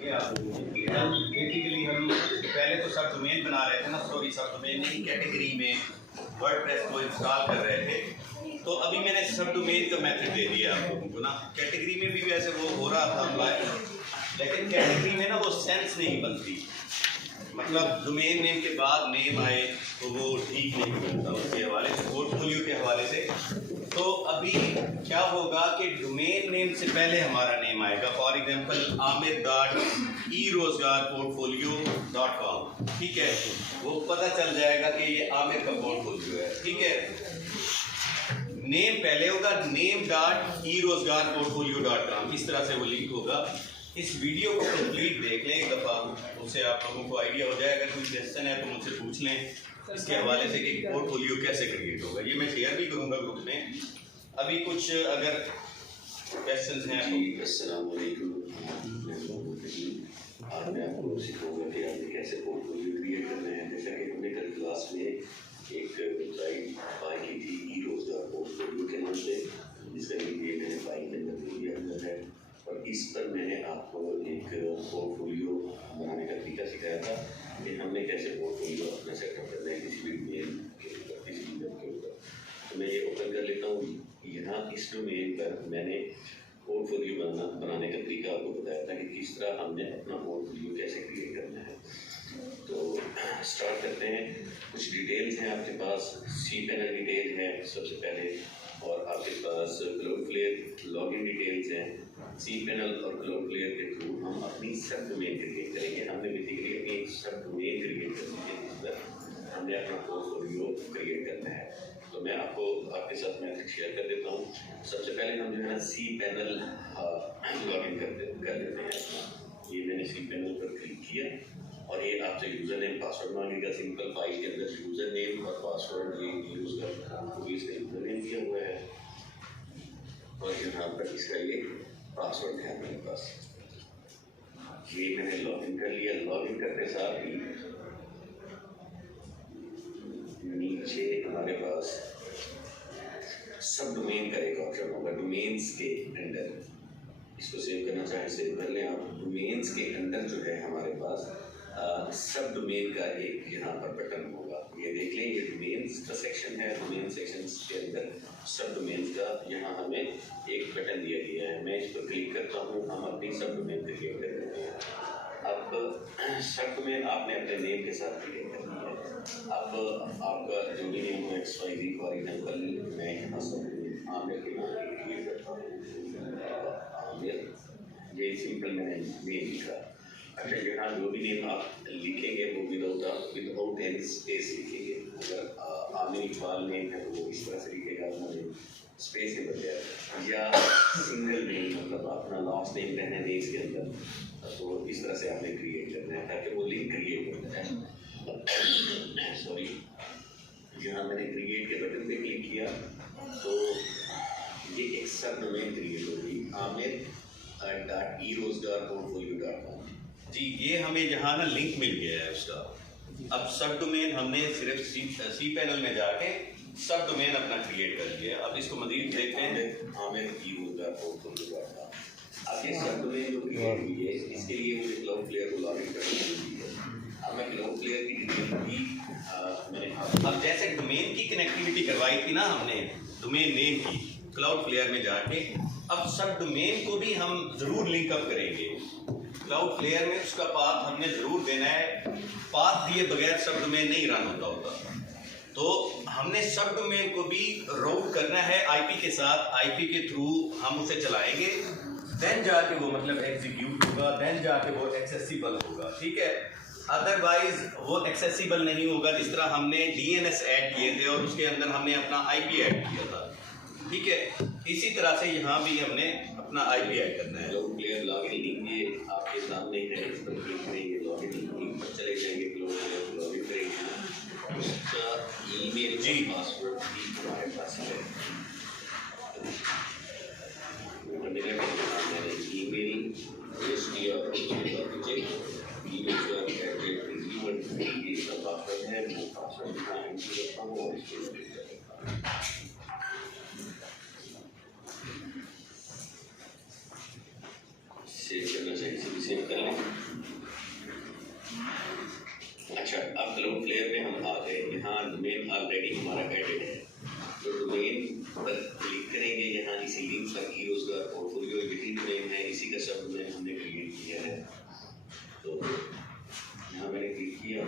Basically हम पहले तो सब डोमेन बना रहे थे ना, सब डोमेन नहीं, कैटेगरी में वर्डप्रेस को इंस्टॉल कर रहे थे। तो अभी मैंने सब डोमेन का मेथड दे दिया आप लोगों को ना। कैटेगरी में भी वैसे वो हो रहा था हमारे, लेकिन कैटेगरी में ना वो सेंस नहीं बनती, मतलब डोमेन नेम के बाद नेम आए तो वो ठीक नहीं बनता उसके हवाले से, पोर्टफोलियो के हवाले से। तो अभी क्या होगा कि डोमेन नेम से पहले हमारा नेम आएगा, फॉर एग्जांपल amir.eroजगारपोर्टफोलियो.com, ठीक है। वो पता चल जाएगा कि ये आमिर का पोर्टफोलियो है, ठीक है। नेम पहले होगा, name.eroजगारपोर्टफोलियो.com, इस तरह से वो लिंक होगा। इस वीडियो को कंप्लीट देख लें एक दफ़ा, उससे आप लोगों को आइडिया हो जाएगा। कोई क्वेश्चन है तो मुझसे पूछ लें इसके हवाले से कि पोर्टफोलियो कैसे क्रिएट होगा। ये मैं शेयर भी करूँगा ग्रुप में। अभी कुछ अगर क्वेश्चन हैं तो। अस्सलाम वालेकुम। आज मैं आपको सिखाऊंगा कि आप कैसे पोर्टफोलियो क्रिएट करते हैं। जैसा कि हमने कल क्लास में एक वेबसाइट बाय की थी ई-रोजगार पोर्टफोलियो के नाम से, जिसका लिए मैंने फाइल नंबर दिया हुआ है, और इस पर मैंने आपको एक पोर्टफोलियो बनाने का तरीका सिखाया था कि हमने कैसे पोर्टफोलियो अपना सेटअप करना है किसी भी डोमेन के ऊपर, किसी भी वेब के ऊपर। तो मैं ये ओपन कर लेता हूँ। यहाँ इस डोमेन पर मैंने पोर्टफोलियो बनाने का तरीका आपको बताया था कि किस तरह हमने अपना पोर्टफोलियो कैसे क्रिएट करना है। तो स्टार्ट करते हैं। कुछ डिटेल्स हैं आपके पास, सी पैनल डिटेल है सबसे पहले, और आपके पास क्लाउडफ्लेयर लॉगिन डिटेल्स हैं। सी पैनल और क्लाउडफ्लेयर के थ्रू हम अपनी सब डोमेन क्रिएट करेंगे। हमने बेसिकली अपनी एक सब डोमेन क्रिएट करनी है जिस पर हमने अपना पोर्टफोलियो क्रिएट करना है। तो मैं आपके साथ मैथड शेयर कर देता हूँ। सबसे पहले हम जो है ना सी पैनल लॉगिन कर देते हैं अपना। ये मैंने सी पैनल पर क्लिक किया और ये आपसे यूज़र नेम पासवर्ड मांगेगा। सिंपल फाइल के अंदर यूज़र नेम और पासवर्ड ये यूज़ कर, इसका यूज़र नेम दिया हुआ है और यहाँ पर इसका ये पासवर्ड है मेरे पास। ये मैंने लॉगिन कर लिया। लॉगिन करते साथ ही नीचे हमारे पास सब डोमेन का एक ऑप्शन होगा, डोमेन्स के अंदर। इसको सेव करना चाहे सेव कर लें आप। डोमेन्स के अंदर जो है हमारे पास सब डोमेन का एक यहाँ पर बटन होगा। ये देख लें, ये डोमेन्स का सेक्शन है। डोमेन सेक्शन के अंदर सब डोमेन्स का यहाँ हमें एक बटन दिया गया है। मैं इस पर क्लिक करता हूँ, हम अपनी सब डोमेन क्रिएट कर देते हैं। अब सब डोमेन आपने अपने नेम के साथ क्रिएट करनी है। अब आपका जो भी नेम हो, XYZ फॉर एग्जाम्पल, मैं यहाँ सब आमिर के नाम क्रिएट करता हूँ, आमिर। ये सिंपल मैंने नेम लिखा। अच्छा, यहाँ जो भी नेम आप लिखेंगे वो विदाउट एनी स्पेस लिखेंगे। अगर आमिर इकबाल नेम है तो वो इस तरह से लिखेगा अपना नेम, स्पेस के बदले, या सिंगल नेम, मतलब अपना लास्ट नेम रहने दें इसके अंदर। तो इस तरह से आपने क्रिएट करना है ताकि वो लिंक क्रिएट होता है। सॉरी, यहाँ मैंने क्रिएट के बटन पे क्लिक किया तो ये एक सब डोमेन क्रिएट होगी, amir.eroजगारपोर्टफोलियो.com। जी, ये हमें यहाँ ना लिंक मिल गया है उसका। अब सब डोमेन हमने सिर्फ सी पैनल में जाके सब डोमेन अपना क्रिएट कर लिया। अब इसको मज़ीद देखते हैं, amir.eroजगारपोर्टफोलियो.com। अब ये सब डोमेन जो क्रिएट हुई है, इसके लिए मुझे क्लाउडफ्लेयर को लॉगिन करनी होती है। अब मैं क्लाउडफ्लेयर की डिटेल भी मैंने अब जैसे डोमेन की कनेक्टिविटी करवाई थी ना हमने, डोमेन नेम की, क्लाउडफ्लेयर में जाके अब सब डोमेन को भी हम ज़रूर लिंकअप करेंगे। क्लाउडफ्लेयर में उसका पाथ हमने ज़रूर देना है। पाथ दिए बगैर सब डोमेन नहीं रन होता। तो हमने सब डोमेन को भी राउट करना है आईपी के साथ। आईपी के थ्रू हम उसे चलाएंगे, देन जाके वो मतलब एग्जीक्यूट होगा, देन जाके वो एक्सेसिबल होगा, ठीक है। अदरवाइज वो एक्सेसिबल नहीं होगा। जिस तरह हमने DNS ऐड किए थे और उसके अंदर हमने अपना IP ऐड किया था, ठीक है, इसी तरह से यहाँ भी हमने अपना IP ऐड करना है। क्लाउडफ्लेयर लॉगिन लिंक ये आपके सामने है, इस पर क्लिक करेंगे, लॉगिन लिंक पर चले जाएंगे, क्लाउडफ्लेयर को लॉगिन करेंगे। उसका ईमेल जी पासवर्ड भी हमारे पास है। मैंने ईमेल भेज दिया, उसके बाद मुझे ईमेल जो इसका पासवर्ड है, वो पासवर्ड मैं एंटर करता हूँ और इसको लॉगिन कर देता हूँ। सेव करना चाहिए, सेव कर लें। ऑलरेडी हमारा एडेड है, तो डोमेन पर क्लिक करेंगे, यहाँ इसी लिंक पर ई-रोजगार पोर्टफोलियो यही डोमेन है, इसी का सब डोमेन हमने क्रिएट किया है। तो यहाँ मैंने क्लिक किया,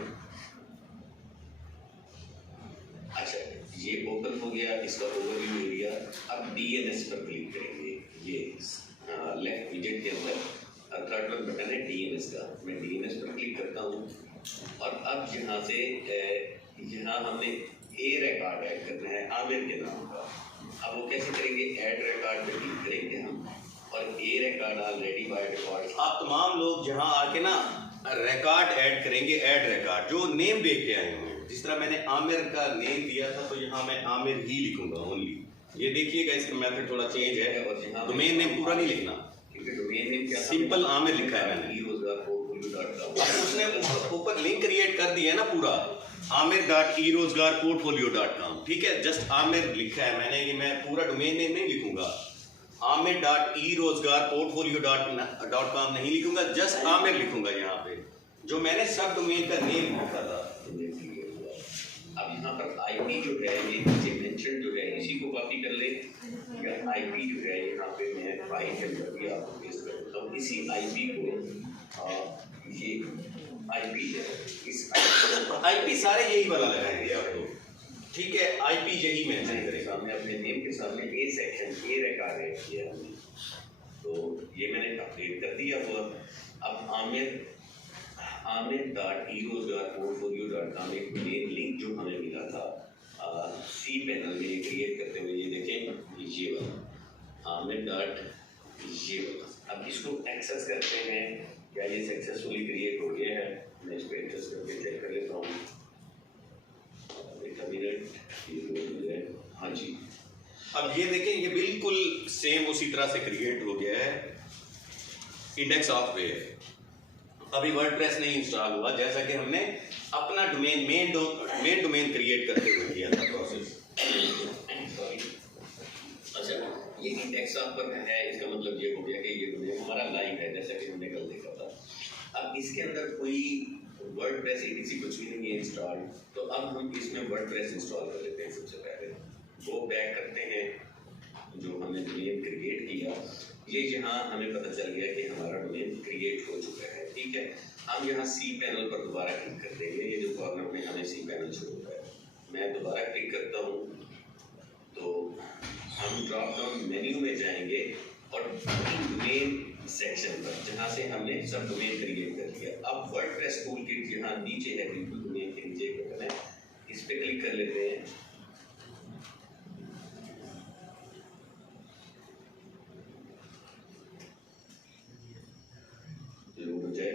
अच्छा ये ओपन हो गया, इसका ओवरव्यू एरिया। अब डीएनएस पर क्लिक करेंगे, ये लेफ्ट विजेट के अंदर थर्ड वन बटन है डीएनएस का, मैं डीएनएस पर क्लिक करता हूँ और अब यहाँ से यहाँ हमने ए रिकॉर्ड ऐड करना है आमिर के नाम का। अब वो कैसे करेंगे, ऐड रिकॉर्ड पे क्लिक करेंगे हम और ए रिकॉर्ड ऑलरेडी बाय डिफॉल्ट। आप तमाम लोग जहाँ आके ना रिकॉर्ड ऐड करेंगे, ऐड रिकॉर्ड जो नेम देख के आए हुए हैं, जिस तरह मैंने आमिर का नेम दिया था तो यहाँ मैं आमिर ही लिखूंगा ओनली। ये देखिएगा इसका मेथड थोड़ा चेंज है, और यहाँ डोमेन नेम पूरा नहीं लिखना, क्योंकि डोमेन नेम क्या सिंपल आमिर लिखा है मैंने। उसने ऊपर लिंक क्रिएट कर दिया है ना पूरा, amir.erozgarportfolio.com, ठीक है, जस्ट आमिर लिखा है मैंने, ये मैं पूरा डोमेन नेम नहीं लिखूंगा, amir.erozgarportfolio.com नहीं लिखूंगा, जस्ट आमिर लिखूंगा यहाँ पे, जो मैंने सब डोमेन का नेम लिखा था। अब यहाँ पर आईपी जो है, ये नीचे मेंशन जो है, इसी को कॉपी कर ले, या आईपी जो है यहाँ पे मैं फाइल के अंदर भी आपको पेस्ट कर देता हूँ। इसी आईपी को ये आईपी है, इस आईपी सारे यही वाला लगाएंगे आप लोग, ठीक है, आईपी यही मेंशन करेगा। सामने अपने नेम के सामने A section A record add किया हमने, तो ये मैंने अपडेट कर दिया हुआ। अब amir.erozgarportfolio.com एक मेन लिंक जो हमें मिला था सी पैनल में क्रिएट करते हुए, ये देखें ये वाला amir.ये वाला। अब इसको एक्सेस करते हैं, क्या ये सक्सेसफुली क्रिएट हो गया है, मैं इसको एक्सेस करके चेक कर लेता हूँ, एक मिनट, ये हो गया है, हाँ जी। अब ये देखें, ये बिल्कुल सेम उसी तरह से क्रिएट हो गया है, इंडेक्स ऑफ वे। अभी वर्डप्रेस नहीं इंस्टॉल हुआ, जैसा कि हमने अपना डोमेन मेन डोमेन क्रिएट करते हुए किया था प्रोसेस। अच्छा, ये इंडेक्स ऑफ पर है, इसका मतलब ये हो गया कि ये डोमेन हमारा लाइव है, जैसा कि हमने कल देखा था। अब इसके अंदर कोई वर्डप्रेस etc कुछ भी नहीं है इंस्टॉल, तो अब हम इसमें वर्डप्रेस इंस्टॉल कर लेते हैं। सबसे पहले वो बैक करते हैं जो हमने डोमेन क्रिएट किया, ये यहाँ हमें पता चल गया कि हमारा डोमेन क्रिएट हो चुका है, ठीक है। हम यहाँ सी पैनल पर दोबारा क्लिक कर देंगे, ये जो कॉर्नर में हमें सी पैनल शो होता है, मैं दोबारा क्लिक करता हूँ तो हम ड्रॉप डाउन मेन्यू में जाएंगे और डोमेन सेक्शन पर, जहाँ से हमने सब डोमेन क्रिएट कर दिया। अब वर्डप्रेस टूलकिट यहाँ नीचे है, बिल्कुल डोमेन के नीचे एक बटन है, इस पे क्लिक कर लेते हैं। लोड हो जाए,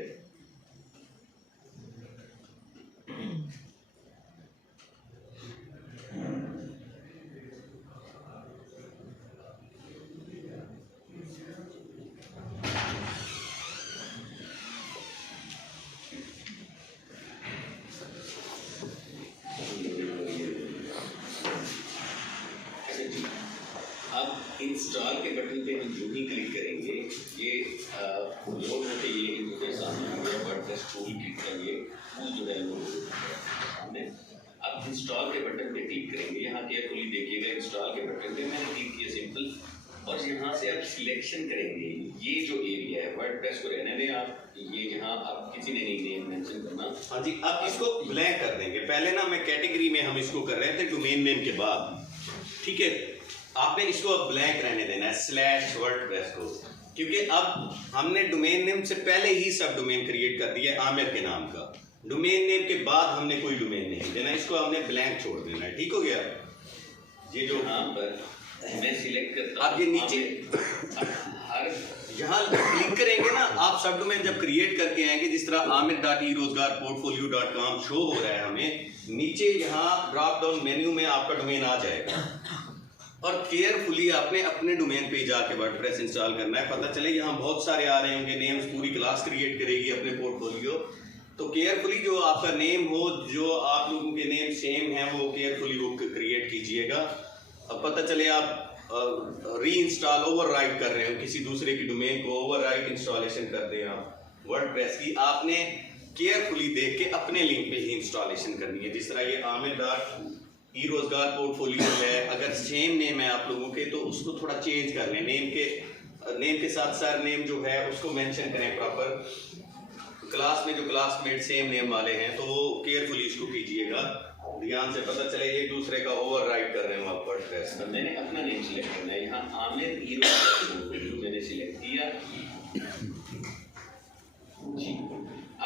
इंस्टॉल के बटन पे हम जो ही क्लिक करेंगे, ये लोड होते ये मुझे सामने आ गया वर्डप्रेस टूल किट का ये टूल जो है लोड सामने। अब इंस्टॉल के बटन पे क्लिक करेंगे, यहाँ केयरफुली देखिएगा, इंस्टॉल के बटन पे मैंने क्लिक किया सिंपल, और यहाँ से आप सिलेक्शन करेंगे ये जो एरिया है वर्डप्रेस को रहने दें आप, ये यहाँ आप किसी ने नहीं नेम मेंशन करना। हाँ जी, अब इसको ब्लैंक कर देंगे। पहले ना मैं कैटेगरी में हम इसको कर रहे थे डोमेन नेम के बाद, ठीक है, आपने इसको अब ब्लैंक रहने देना है /WordPress को, क्योंकि अब हमने डोमेन नेम से पहले ही सब डोमेन क्रिएट कर दिया है आमिर के नाम का, डोमेन नेम के बाद हमने कोई डोमेन नहीं देना, इसको हमने ब्लैंक छोड़ देना है, ठीक हो गया। ये जो यहाँ पर मैं सिलेक्ट करता हूँ, आप ये नीचे हर यहाँ क्लिक करेंगे ना, आप सब डोमेन जब क्रिएट करके आएंगे, जिस तरह amir.erozgarportfolio.com शो हो रहा है हमें नीचे, यहाँ ड्रॉप डाउन मेन्यू में आपका डोमेन आ जाएगा, और केयरफुली आपने अपने डोमेन पे जाके वर्डप्रेस इंस्टॉल करना है। पता चले यहाँ बहुत सारे आ रहे होंगे नेम्स, पूरी क्लास क्रिएट करेगी अपने पोर्टफोलियो, तो केयरफुली जो आपका नेम हो, जो आप लोगों के नेम सेम हैं, वो केयरफुली वो क्रिएट कीजिएगा। अब पता चले आप री इंस्टॉल ओवरराइट कर रहे हो, किसी दूसरे की डोमेन को ओवरराइट इंस्टॉलेशन कर दें आप वर्डप्रेस की, आपने केयरफुली देख के अपने लिंक पे ही इंस्टॉलेशन करनी है। जिस तरह ये ई रोजगार पोर्टफोलियो है, अगर सेम नेम है आप लोगों के तो उसको थोड़ा चेंज कर लें, नेम के साथ सर नेम जो है उसको मेंशन करें प्रॉपर। क्लास में जो क्लासमेट सेम नेम वाले हैं तो वो केयरफुली इसको कीजिएगा, ध्यान से, पता चले एक दूसरे का ओवरराइड कर रहे हो आप वर्डप्रेस में। मैंने अपना नेम सिलेक्ट करना है, यहाँ आमिर ई रोजगार मैंने सिलेक्ट किया जी।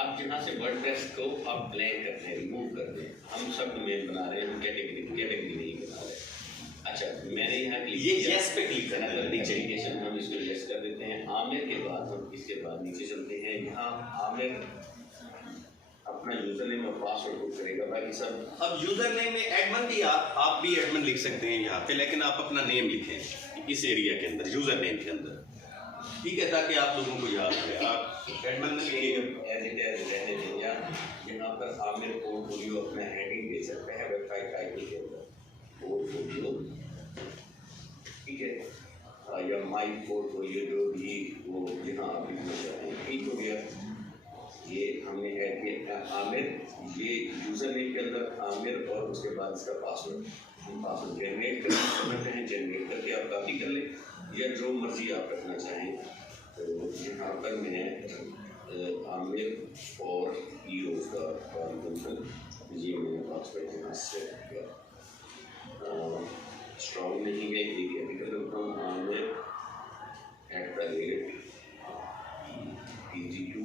अब यहाँ से वर्डप्रेस को आप ब्लैंक करते हैं, रिमूव करते हैं, हम सब डोमेन बना रहे हैं, हम कैटेगरी नहीं बना रहे। अच्छा, मैंने यहाँ ये यस पे क्लिक करना है नीचे, हम इसको यस कर देते हैं। आमिर के बाद हम इसके बाद नीचे चलते हैं, यहाँ आमिर अपना यूजर नेम और पासवर्ड पुट करेगा, बाकी सब। अब यूजर नेम में एडमिन भी आप भी एडमिन लिख सकते हैं यहाँ पे, लेकिन आप अपना नेम लिखें इस एरिया के अंदर, यूजर नेम के अंदर, ठीक है, ताकि आप लोगों को याद रहे। आप एडमिन लिखिएगा एज इट एज रहने दें, या यहाँ पर आमिर पोर्टफोलियो अपना हेडिंग दे सकता है वेबसाइट टाइटल के अंदर, पोर्टफोलियो, ठीक है, या माई पोर्टफोलियो जो भी वो यहाँ आप लिखना चाहते हैं, ठीक हो गया। ये हमने ऐड किया आमिर, ये यूजर नेम के अंदर आमिर और उसके बाद इसका पासवर्ड, हम पासवर्ड जनरेट करते हैं, जनरेट करके आप कॉपी कर लें या जो मर्जी आप रखना चाहें। तो यहाँ पर मैं आमिर और ई रोजगार, ये मैंने पासवर्ड यहाँ सेट किया, स्ट्रॉन्ग नहीं है, ये कैपिटल रखता हूँ, आमिर @PG2,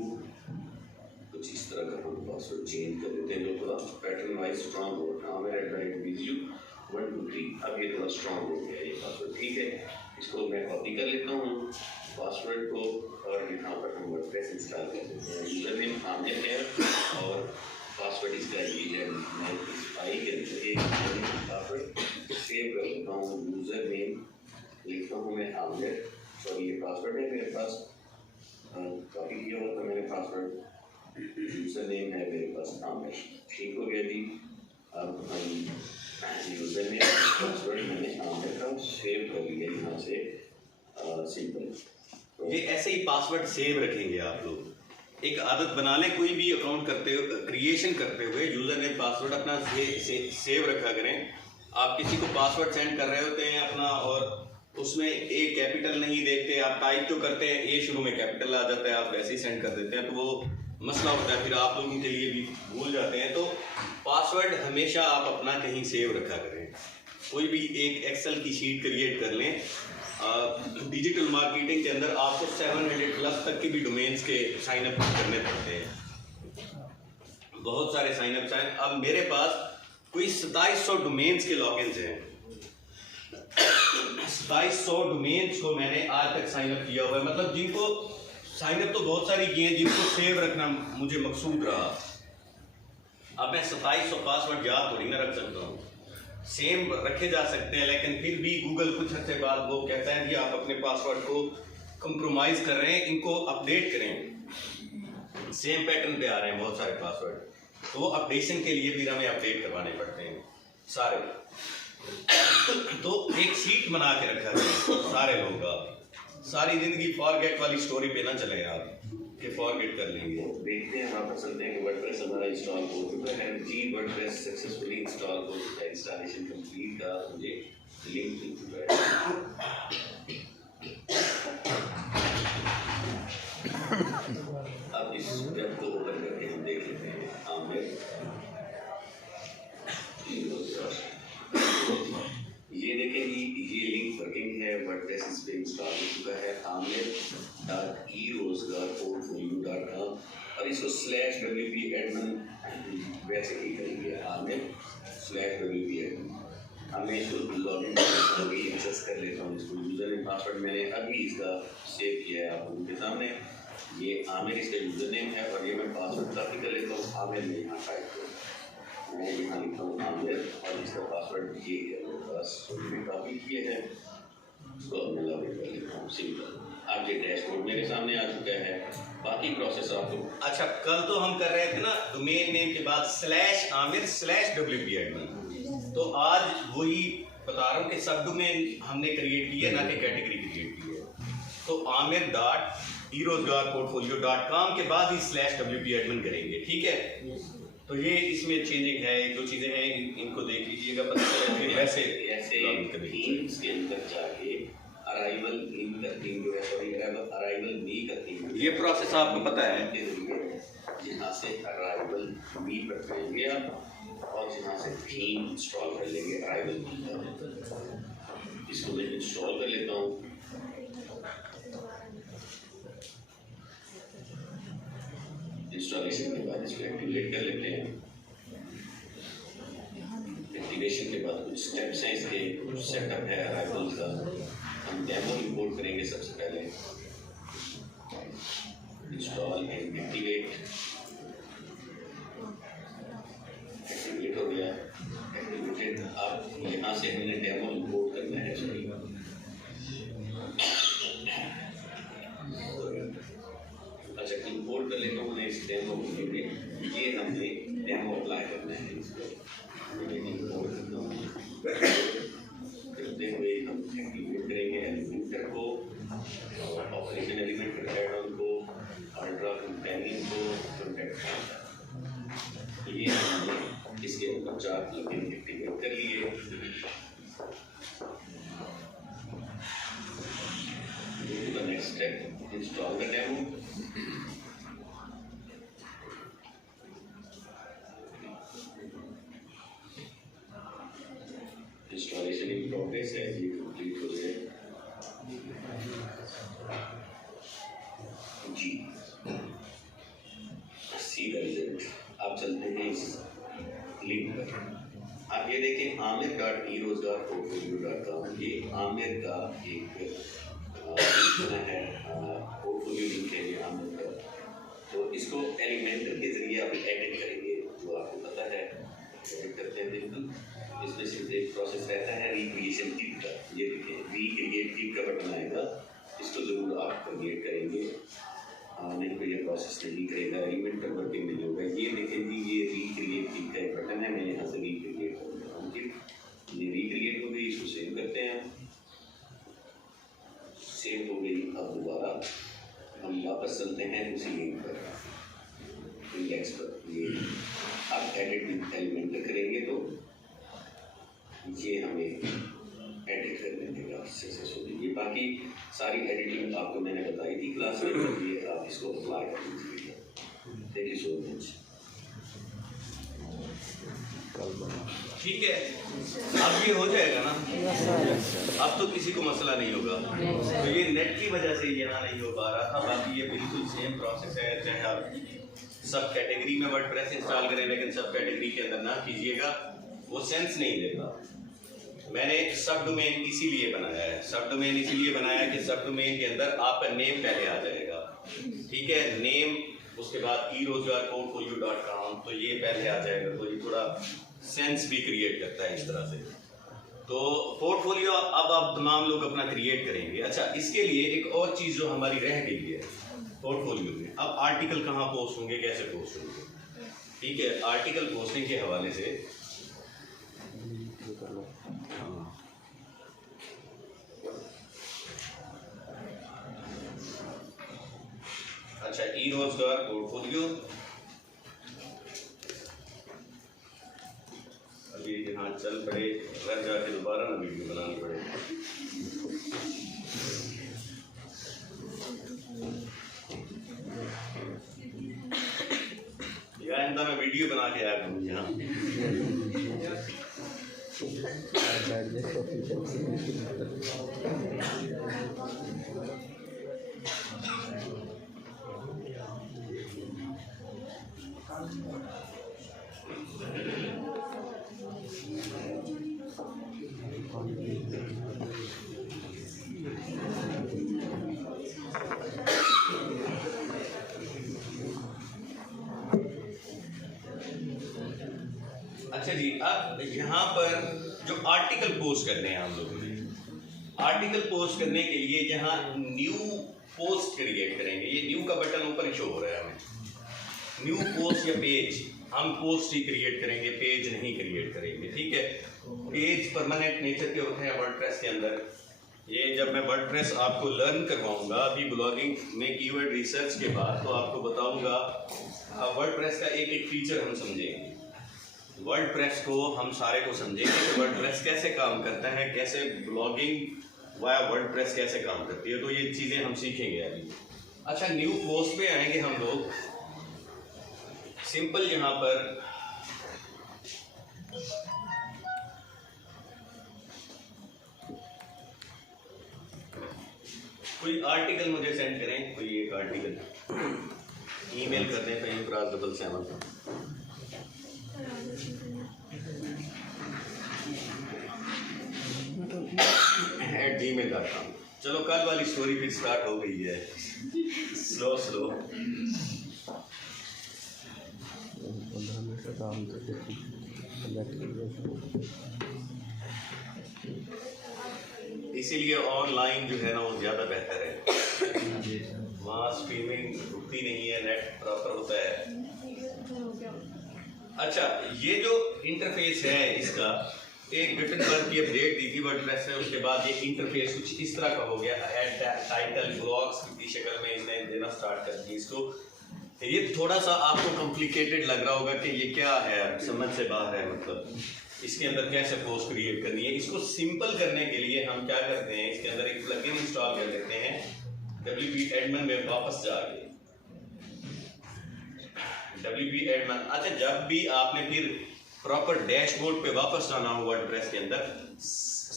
कुछ इस तरह का हम पासवर्ड चेंज कर देते हैं, जो थोड़ा पैटर्न वाइज स्ट्रॉन्ग हो, आमिर @PG2 1 2 3। अब ये थोड़ा स्ट्रॉन्ग हो गया ये पासवर्ड, ठीक है। इसको मैं कॉपी कर लेता हूँ पासवर्ड को, और यहाँ पर हम वर्डप्रेस इंस्टॉल कर देते हैं। यूजर नेम आमिर है और पासवर्ड इसका ये है, मैं इस फाइल के अंदर एक पासवर्ड सेव कर लेता हूँ, यूजर नेम लिखता हूँ मैं आमिर, और ये पासवर्ड है मेरे पास, कॉपी किया हुआ था मैंने पासवर्ड, यूजर नेम है मेरे पास आमिर, ठीक हो गया जी। अब हम यूजर नेम पासवर्ड मैंने आमिर का सेव कर लिया यहाँ से, सिंपल। ये ऐसे ही पासवर्ड सेव रखेंगे आप लोग, एक आदत बना लें, कोई भी अकाउंट करते हुए, क्रिएशन करते हुए यूजर नेम पासवर्ड अपना सेव रखा करें। आप किसी को पासवर्ड सेंड कर रहे होते हैं अपना और उसमें ए कैपिटल नहीं देखते, आप टाइप तो करते हैं, ए शुरू में कैपिटल आ जाता है, आप वैसे ही सेंड कर देते हैं, तो वो मसला होता है, फिर आप लोगों के लिए भी भूल जाते हैं। तो पासवर्ड हमेशा आप अपना कहीं सेव रखा करें। कोई भी एक एक्सेल की शीट क्रिएट कर लें, डिजिटल मार्केटिंग के अंदर आपको 700+ तक के भी डोमेन्स के साइनअप करने पड़ते हैं, बहुत सारे साइनअप्स हैं। अब मेरे पास कोई 2700 डोमेन्स के लॉगिन्स हैं, 2700 डोमेन्स को मैंने आज तक साइनअप किया हुआ है, मतलब जिनको साइनअप तो बहुत सारी किए हैं, जिनको सेव रखना मुझे मकसूद रहा। अब मैं 2700 पासवर्ड याद थोड़ी ना रख सकता हूँ, सेम रखे जा सकते हैं, लेकिन फिर भी गूगल कुछ अर्से बाद वो कहता है कि आप अपने पासवर्ड को कंप्रोमाइज़ कर रहे हैं, इनको अपडेट करें। सेम पैटर्न पे आ रहे हैं बहुत सारे पासवर्ड, तो वो अपडेशन के लिए फिर हमें अपडेट करवाने पड़ते हैं सारे। तो एक शीट बना के रखा है सारे लोग, आप सारी जिंदगी फॉरगेट वाली स्टोरी पे ना चले आप कि फॉरगेट कर लेंगे। देखते हैं वापस चलते हैं कि वर्डप्रेस हमारा इंस्टॉल हो चुका है जी, वर्डप्रेस सक्सेसफुली इंस्टॉल हो चुका है, इंस्टॉलेशन कंप्लीट का मुझे लिंक मिल चुका है। अब इस वेब को ओपन करके हम देख लेते हैं आमिर, ये देखें जी, ये लिंक वर्किंग है, वर्डप्रेस इस पे इंस्टॉल हो चुका है, आमिर.erozgarportfolio.com, और इसको /wp admin वैसे ही करेंगे, आमिर/wp admin। अब मैं इसको लॉगिन अभी एक्सेस कर लेता हूँ, इसको यूजर नेम पासवर्ड मैंने अभी इसका सेव किया है आप लोगों के सामने, ये आमिर इसका यूजर नेम है, और ये मैं पासवर्ड कॉपी कर लेता हूँ, आमिर में यहाँ टाइप करूँ, मैं यहाँ लिखता हूँ आमिर, और इसका पासवर्ड ये है मेरे पास, मैंने कॉपी किए हैं, इसको अब मैं लॉगिन कर लेता हूँ, सिंपल। अब ये डैशबोर्ड मेरे सामने आ चुका है, बाकी प्रोसेस आपको। अच्छा, कल तो हम कर रहे थे ना डोमेन नेम के बाद /आमिर/wp admin, तो आज वही बता रहा हूँ कि सब डोमेन हमने क्रिएट किए ना कि कैटेगरी क्रिएट की है। तो आमिर.erozgarportfolio.com के बाद ही /wp admin करेंगे, ठीक है। तो ये इसमें चेंजिंग है, जो चीज़ें हैं इनको देख लीजिएगा, पता चलेगा फिर वैसे ऐसे थीम्स के अंदर जाके अराइवल इन का थीम जो है, सॉरी अराइवल बी का थीम, ये प्रोसेस आपको पता है। यहाँ से अराइवल बी पर करेंगे आप और यहाँ से थीम इंस्टॉल कर लेंगे अराइवल बी का। इसको मैं इंस्टॉल कर लेता हूँ। इंस्टॉलेशन के बाद इसको एक्टिवेट कर लेते हैं। एक्टिवेशन के बाद कुछ स्टेप्स हैं इसके, कुछ सेटअप है अराइवल का। हम डेमो इंपोर्ट करेंगे सबसे पहले। इंस्टॉल एंड एक्टिवेट हो गया, एक्टिवेटेड। अब यहाँ से हमने डेमो इंपोर्ट करना है। अच्छा, इंपोर्ट कर लेता हूँ मैं इस डेमो को। ये हमने डेमो अप्लाई करना है इसको। इंपोर्ट करता हूँ, करते हुए हम एक्टिवेट करेंगे एलिमेंटर को, ऑपरेशन एलिमेंटर ऐड ऑन को, अल्ट्रा कंपेनियन को, कॉन्टैक्ट। ये हमने इसके ऊपर 4 प्लगइन एक्टिवेट कर लिए। Next step, install the demo. Installation in progress है, ये कंप्लीट हो जाए जी। See the result. आप चलते हैं इस लिंक पर। आप ये देखें amir.erozdar.portfolio.com, ये आमिर का एक है पोर्टफोलियो लिंक है ये आमिर का। तो इसको एलिमेंटर के जरिए आप एडिट करेंगे, जो आपको पता है एडिट करते हैं। बिल्कुल इसमें सिर्फ एक प्रोसेस रहता है रिक्रिएशन टिप का। ये देखें रिक्रिएट टिप का बटन आएगा, इसको ज़रूर आप क्रिएट करेंगे, नहीं तो ये प्रोसेस नहीं करेगा, एलिमेंटर वर्किंग नहीं होगा। ये देखें जी, ये रिक्रिएट टिप का एक बटन है, मैं यहाँ से रिक्रिएट कर देता हूँ। ये रिक्रिएट हो गई, इसको सेव करते हैं। सेव हो गई। अब दोबारा हम वापस चलते हैं उसी लिंक पर, इंडेक्स पर। ये आप एडिट एलिमेंटर करेंगे तो ये हमें एडिट करने देगा सक्सेसफुली। ये बाकी सारी एडिटिंग आपको मैंने बताई थी क्लास में, ये आप इसको अप्लाई कर लीजिए। Thank you so much. ठीक है, अब ये हो जाएगा ना, अब तो किसी को मसला नहीं होगा। तो ये नेट की वजह से यहाँ नहीं हो पा रहा था, बाकी ये बिल्कुल सेम प्रोसेस है। चाहे आप सब कैटेगरी में वर्डप्रेस इंस्टॉल करें, लेकिन सब कैटेगरी के अंदर ना कीजिएगा, वो सेंस नहीं देगा। मैंने सब डोमेन इसीलिए बनाया है, सब डोमेन इसीलिए बनाया कि सब डोमेन के अंदर आपका नेम पहले आ जाएगा। ठीक है, नेम, उसके बाद erozdar.portfolio.com, तो ये पहले आ जाएगा। तो ये थोड़ा सेंस भी क्रिएट करता है इस तरह से। तो पोर्टफोलियो अब आप तमाम लोग अपना क्रिएट करेंगे। अच्छा, इसके लिए एक और चीज़ जो हमारी रह गई है पोर्टफोलियो में, अब आर्टिकल कहाँ पोस्ट होंगे, कैसे पोस्ट होंगे। ठीक है, आर्टिकल पोस्टिंग के हवाले से अच्छा, erozdar पोर्टफोलियो, अभी यहाँ चल पड़े, घर जाके दोबारा ना वीडियो बनानी पड़े। या इंदा मैं वीडियो बना के आया करूँ यहाँ। अच्छा जी, अब यहाँ पर जो आर्टिकल पोस्ट करने हैं हम लोगों ने, आर्टिकल पोस्ट करने के लिए यहाँ न्यू पोस्ट क्रिएट करेंगे। ये न्यू का बटन ऊपर शो हो रहा है हमें। न्यू पोस्ट या पेज, हम पोस्ट ही क्रिएट करेंगे, पेज नहीं क्रिएट करेंगे। ठीक है, पेज परमानेंट नेचर के होते हैं वर्डप्रेस के अंदर। ये जब मैं वर्डप्रेस आपको लर्न करवाऊंगा अभी ब्लॉगिंग में कीवर्ड रिसर्च के बाद, तो आपको बताऊंगा वर्डप्रेस का एक एक फीचर हम समझेंगे। वर्डप्रेस को हम सारे को समझेंगे कि वर्डप्रेस कैसे काम करता है, कैसे ब्लॉगिंग वाया वर्डप्रेस कैसे काम करती है, तो ये चीज़ें हम सीखेंगे अभी। अच्छा, न्यू पोस्ट पे आएंगे हम लोग। सिंपल यहाँ पर कोई आर्टिकल मुझे सेंड करें, कोई एक आर्टिकल ईमेल कर दें fahim@777 @gmail.com। चलो, कल वाली स्टोरी फिर स्टार्ट हो गई है, स्लो स्लो। 15 मिनट का काम करते इसीलिए ऑनलाइन जो है ना वो ज़्यादा बेहतर है। वहाँ स्ट्रीमिंग रुकती नहीं है, नेट प्रॉपर होता है। अच्छा, ये जो इंटरफेस है इसका, एक गुटेनबर्ग की अपडेट दी थी वर्डप्रेस में, उसके बाद ये इंटरफेस कुछ इस तरह का हो गया। ऐड टाइटल ब्लॉग्स की शक्ल में इसने देना स्टार्ट कर दी इसको। ये थोड़ा सा आपको कॉम्प्लिकेटेड लग रहा होगा कि ये क्या है, समझ से बाहर है, मतलब इसके अंदर कैसे पोस्ट क्रिएट करनी है। इसको सिंपल करने के लिए हम क्या करते हैं, इसके अंदर एक प्लगइन इंस्टॉल कर लेते हैं। WP एडमिन में वापस जाके WP एडमिन। अच्छा, जब भी आपने फिर प्रॉपर डैशबोर्ड पे वापस जाना हो वर्डप्रेस के अंदर,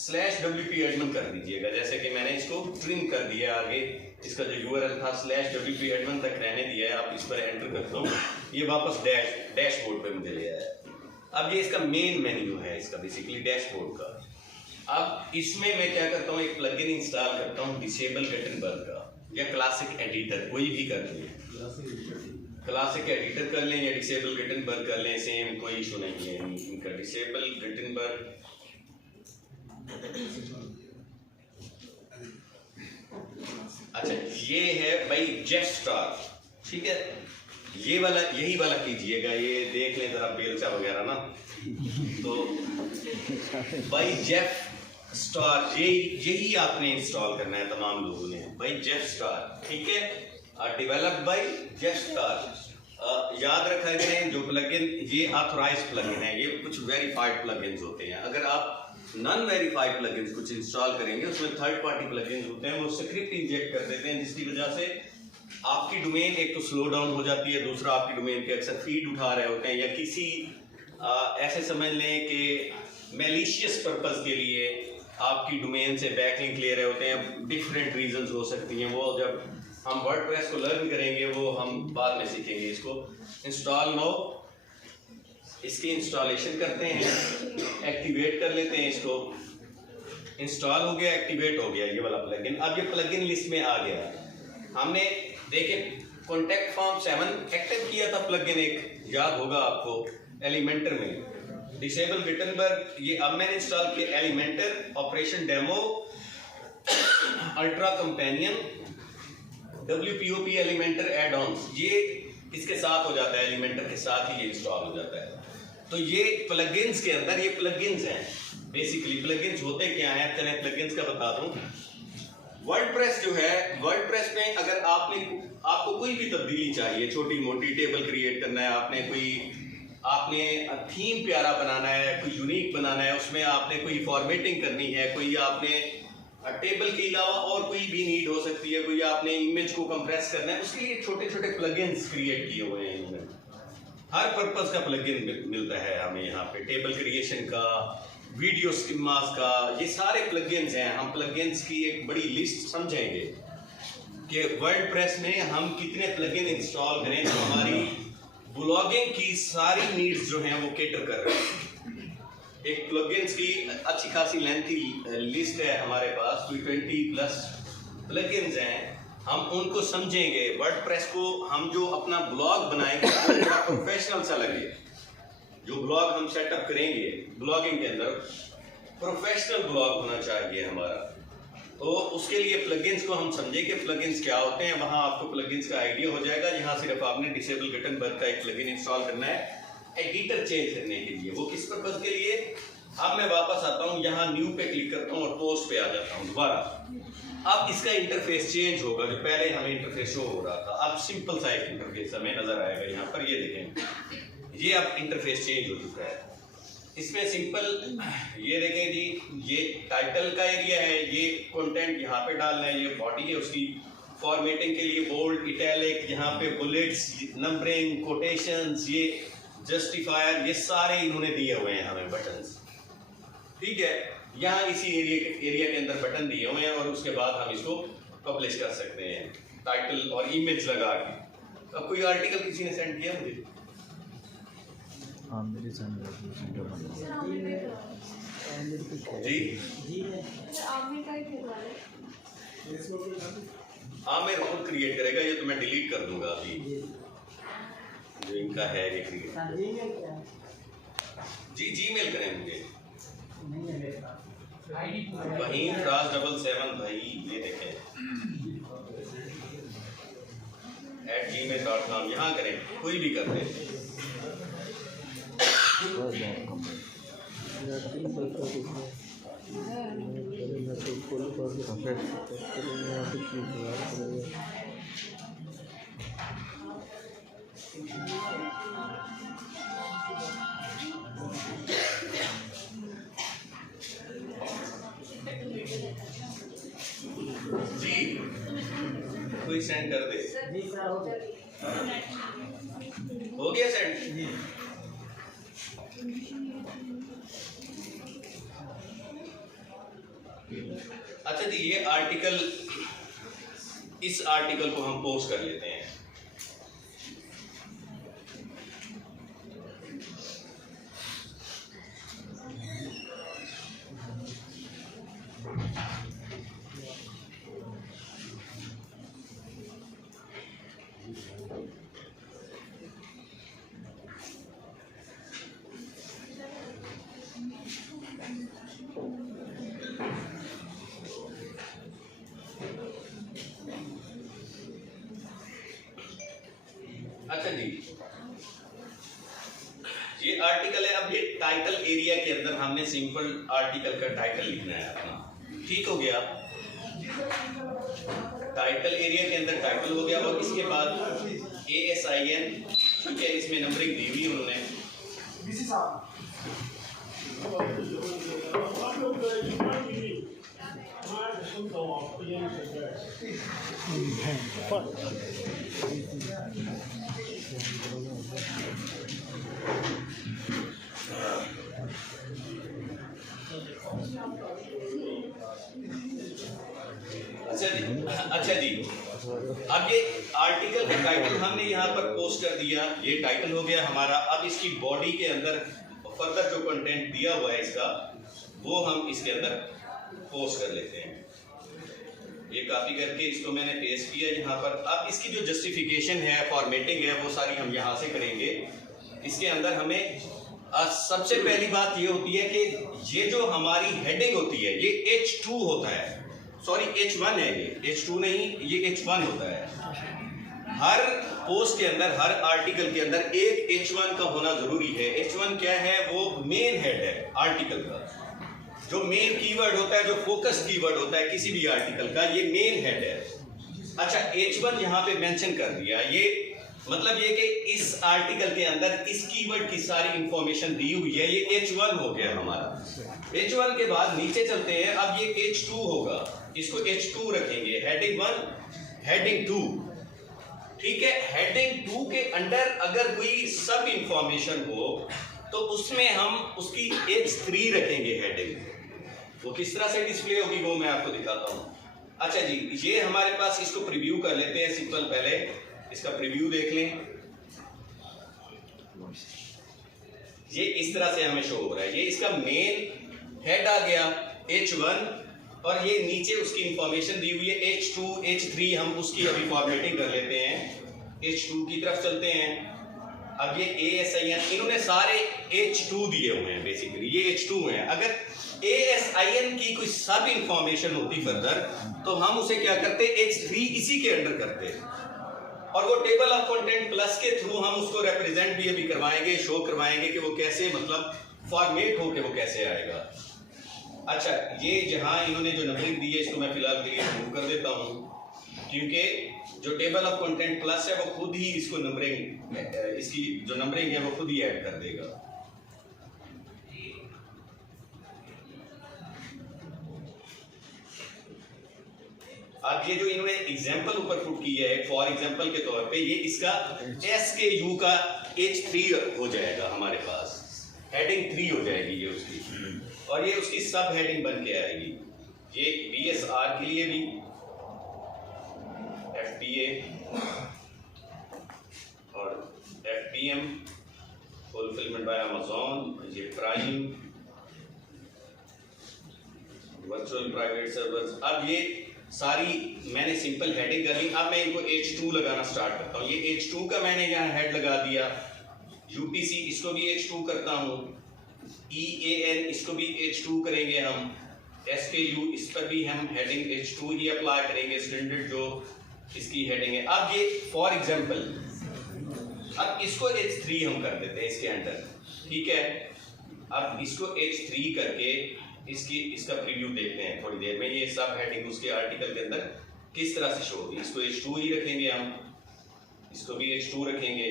/WP एडमिन कर दीजिएगा। जैसे कि मैंने इसको ट्रिम कर दिया, आगे इसका जो URL था /WP एडमिन तक रहने दिया है। आप इस पर एंटर करता हूँ, ये वापस डैशबोर्ड पे मुझे ले आया। अब ये इसका मेन मेन्यू है, इसका बेसिकली डैशबोर्ड का। अब इसमें मैं क्या करता हूँ, एक प्लगइन इंस्टॉल करता हूँ डिसेबल गुटेनबर्ग का, या क्लासिक एडिटर, कोई भी कर लें। क्लासिक एडिटर कर लें या डिसेबल गुटेनबर्ग कर लें, सेम, कोई इशू नहीं है इनका। डिसेबल गुटेनबर्ग, अच्छा ये है भाई जेफ स्टार, ठीक है। ये वाला, यही वाला कीजिएगा, ये देख लें जरा बेलचा वगैरह ना। तो भाई जेफ स्टार, यही आपने इंस्टॉल करना है तमाम लोगों ने, भाई जेफ स्टार, ठीक है। Developed by Jeff star. याद रखा करें, जो प्लगइन ये ऑथराइज्ड प्लगइन है, ये कुछ वेरीफाइड प्लगइन्स होते हैं। अगर आप नॉन वेरीफाइड प्लगइन्स कुछ इंस्टॉल करेंगे, उसमें थर्ड पार्टी प्लगइन्स होते हैं, वो स्क्रिप्ट इंजेक्ट कर देते हैं, जिसकी वजह से आपकी डोमेन एक तो स्लो डाउन हो जाती है, दूसरा आपकी डोमेन के अक्सर फीड उठा रहे होते हैं, या किसी ऐसे समझ लें कि मैलिशियस पर्पस के लिए आपकी डोमेन से बैकलिंक ले रहे होते हैं। डिफरेंट रीजंस हो सकती हैं, वो जब हम वर्डप्रेस को लर्न करेंगे वो हम बाद में सीखेंगे। इसको इंस्टॉल नो, इसकी इंस्टॉलेशन करते हैं, एक्टिवेट कर लेते हैं। इसको इंस्टॉल हो गया, एक्टिवेट हो गया ये वाला प्लगइन। अब ये प्लगइन लिस्ट में आ गया। हमने देखिए कॉन्टैक्ट फॉर्म 7 एक्टिव किया था प्लगइन, एक याद होगा आपको, एलिमेंटर में। डिसेबल गुटेनबर्ग, ये अब मैंने इंस्टॉल किया Elementor, operation demo, ultra companion, WPOP Elementor add ons, ये इसके साथ हो जाता है, एलिमेंटर के साथ ही ये इंस्टॉल हो जाता है। तो ये प्लगइन्स के अंदर, ये प्लगइन्स हैं बेसिकली। प्लगइन्स होते क्या हैं, चलें प्लगइन्स का बता दूं। वर्डप्रेस जो है, वर्डप्रेस में अगर आपको कोई भी तब्दीली चाहिए, छोटी मोटी, टेबल क्रिएट करना है, आपने थीम प्यारा बनाना है, कोई यूनिक बनाना है, उसमें आपने कोई फॉर्मेटिंग करनी है, कोई आपने टेबल के अलावा और कोई भी नीड हो सकती है, कोई आपने इमेज को कंप्रेस करना है, उसके लिए छोटे छोटे प्लगइन्स क्रिएट किए हुए हैं इन्होंने। हर पर्पस का प्लगइन मिलता है हमें यहाँ पे, टेबल क्रिएशन का, वीडियो स्कीमास का, ये सारे प्लगइन्स हैं। हम प्लगइन्स की एक बड़ी लिस्ट समझेंगे कि वर्डप्रेस में हम कितने प्लगइन इंस्टॉल करें जो हमारी ब्लॉगिंग की सारी नीड्स जो हैं वो केटर कर रहे हैं। एक प्लगइन्स की अच्छी खासी लेंथी लिस्ट है हमारे पास, कोई 20+ प्लगइन्स हैं। हम उनको समझेंगे। वर्डप्रेस को हम जो अपना ब्लॉग बनाएंगे वो थोड़ा प्रोफेशनल सा लगे। जो ब्लॉग हम सेटअप करेंगे ब्लॉगिंग के अंदर, प्रोफेशनल ब्लॉग होना चाहिए हमारा। तो उसके लिए प्लगइन्स को हम समझेंगे, प्लगइन्स क्या होते हैं, वहाँ आपको प्लगइन्स का आइडिया हो जाएगा। यहाँ सिर्फ आपने डिसेबल गुटेनबर्ग का एक प्लगइन इंस्टॉल करना है एडिटर चेंज करने के लिए। वो किस पर्पज के लिए, अब मैं वापस आता हूँ, यहाँ न्यू पे क्लिक करता हूँ और पोस्ट पे आ जाता हूँ दोबारा। अब इसका इंटरफेस चेंज होगा, जो पहले हमें इंटरफेस शो हो रहा था अब सिंपल सा एक इंटरफेस हमें नजर आएगा। यहाँ पर ये देखें, ये अब इंटरफेस चेंज हो चुका है। इसमें सिंपल ये देखें जी, ये टाइटल का एरिया है, ये कंटेंट यहाँ पे डालना है, ये बॉडी है उसकी फॉर्मेटिंग के लिए बोल्ड, इटैलिक, यहाँ पे बुलेट्स, नंबरिंग, कोटेशंस, ये जस्टिफायर, ये सारे इन्होंने दिए हुए हैं हमें बटन्स। ठीक है, यहाँ इसी एरिया के अंदर बटन दिए हुए हैं और उसके बाद हम इसको पब्लिश कर सकते हैं टाइटल और इमेज लगा के। अब कोई आर्टिकल किसी ने सेंड किया मुझे? हाँ मेरी सेंड जी आमिर खुद क्रिएट करेगा, ये तो मैं डिलीट कर दूंगा अभी जो इनका है ये क्रिएट। जी जीमेल करें मुझे वहीम _7 भाई, ये देखें @gmail.com, यहाँ करें, कोई भी कर दे। जी कोई सेंड कर दे। हो गया सेंड? अच्छा जी, ये आर्टिकल, इस आर्टिकल को हम पोस्ट कर लेते हैं। अच्छा जी, ये आर्टिकल है। अब ये टाइटल एरिया के अंदर हमने सिंपल आर्टिकल का टाइटल लिखना है अपना। ठीक हो गया, टाइटल एरिया के अंदर टाइटल हो गया और इसके बाद ASIN, ठीक है, इसमें नंबरिंग दी हुई उन्होंने। अच्छा जी, अब ये आर्टिकल का टाइटल हमने यहाँ पर पोस्ट कर दिया, ये टाइटल हो गया हमारा। अब इसकी बॉडी के अंदर फर्दर जो कंटेंट दिया हुआ है इसका, वो हम इसके अंदर पोस्ट कर लेते हैं। ये कॉपी करके इसको मैंने पेस्ट किया यहाँ पर। अब इसकी जो जस्टिफिकेशन है, फॉर्मेटिंग है, वो सारी हम यहाँ से करेंगे। इसके अंदर हमें सबसे पहली बात ये होती है कि ये जो हमारी हेडिंग होती है ये H2 होता है, सॉरी H1 है, ये H2 नहीं, ये H1 होता है। हर पोस्ट के अंदर, हर आर्टिकल के अंदर एक H1 का होना जरूरी है। H1 क्या है? वो मेन हेड है आर्टिकल का, जो मेन कीवर्ड होता है, जो फोकस कीवर्ड होता है किसी भी आर्टिकल का, ये मेन हेड है। अच्छा, H1 यहाँ पे मेंशन कर दिया, ये मतलब ये कि इस आर्टिकल के अंदर इस कीवर्ड की सारी इंफॉर्मेशन दी हुई है, ये H1 हो गया हमारा। H1 के बाद नीचे चलते हैं, अब ये H2 होगा, इसको H2 रखेंगे, हेडिंग 1, हेडिंग 2, ठीक है। हेडिंग 2 के अंडर अगर कोई सब इंफॉर्मेशन हो तो उसमें हम उसकी H3 रखेंगे हेडिंग। वो किस तरह से डिस्प्ले होगी वो मैं आपको दिखाता हूँ। अच्छा जी, ये हमारे पास, इसको प्रीव्यू कर लेते हैं सिंपल। पहले इसका प्रीव्यू देख लें, ये इस तरह से हमें शो हो रहा है। ये इसका मेन हेड आ गया H1 और ये नीचे उसकी इंफॉर्मेशन दी हुई है H2, H3। हम उसकी अभी फॉर्मेटिंग कर लेते हैं, H2 की तरफ चलते हैं। अब ये ASIN, इन्होंने सारे H2 दिए हुए हैं, बेसिकली ये H2 हैं। अगर ASIN की कोई सब इंफॉर्मेशन होती फर्दर तो हम उसे क्या करते, H3 इसी के अंडर करते, और वो टेबल ऑफ कंटेंट प्लस के थ्रू हम उसको रिप्रेजेंट भी अभी करवाएंगे, शो करवाएंगे कि वो कैसे मतलब फॉर्मेट होके वो कैसे आएगा। अच्छा, ये जहाँ इन्होंने जो नंबरिंग दी है इसको मैं फिलहाल के लिए रिमूव कर देता हूँ, क्योंकि जो टेबल ऑफ कंटेंट प्लस है वो खुद ही इसको नंबरिंग, इसकी जो नंबरिंग है वो खुद ही ऐड कर देगा। अब ये जो इन्होंने एग्जाम्पल ऊपर पुट की है फॉर एग्जाम्पल के तौर पे, ये इसका SKU का H3 हो जाएगा हमारे पास, हेडिंग 3 हो जाएगी ये उसकी, और ये उसकी सब हेडिंग बन के आएगी। ये BSR के लिए भी FBA और FBM फुलफिलमेंट बाय अमेज़न, ये प्राइम, वर्चुअल प्राइवेट सर्वर्स। अब ये सारी मैंने सिंपल हेडिंग कर ली। अब मैं इनको H2 लगाना स्टार्ट करता हूँ। ये H2 का मैंने यहाँ हेड लगा दिया, UPC इसको भी H2 करता हूँ, EAN इसको भी H2 करेंगे हम, SKU इस पर भी हम हेडिंग H2 ही अप्लाई करेंगे, स्टैंडर्ड जो इसकी हेडिंग है। अब ये फॉर एग्जाम्पल, अब इसको H3 हम कर देते हैं इसके अंदर, ठीक है। अब इसको H3 करके इसका प्रीव्यू देखते हैं थोड़ी देर में, ये सब हेडिंग उसके आर्टिकल के अंदर किस तरह से शो होगी। इसको H2 ही रखेंगे हम, इसको भी H2 रखेंगे।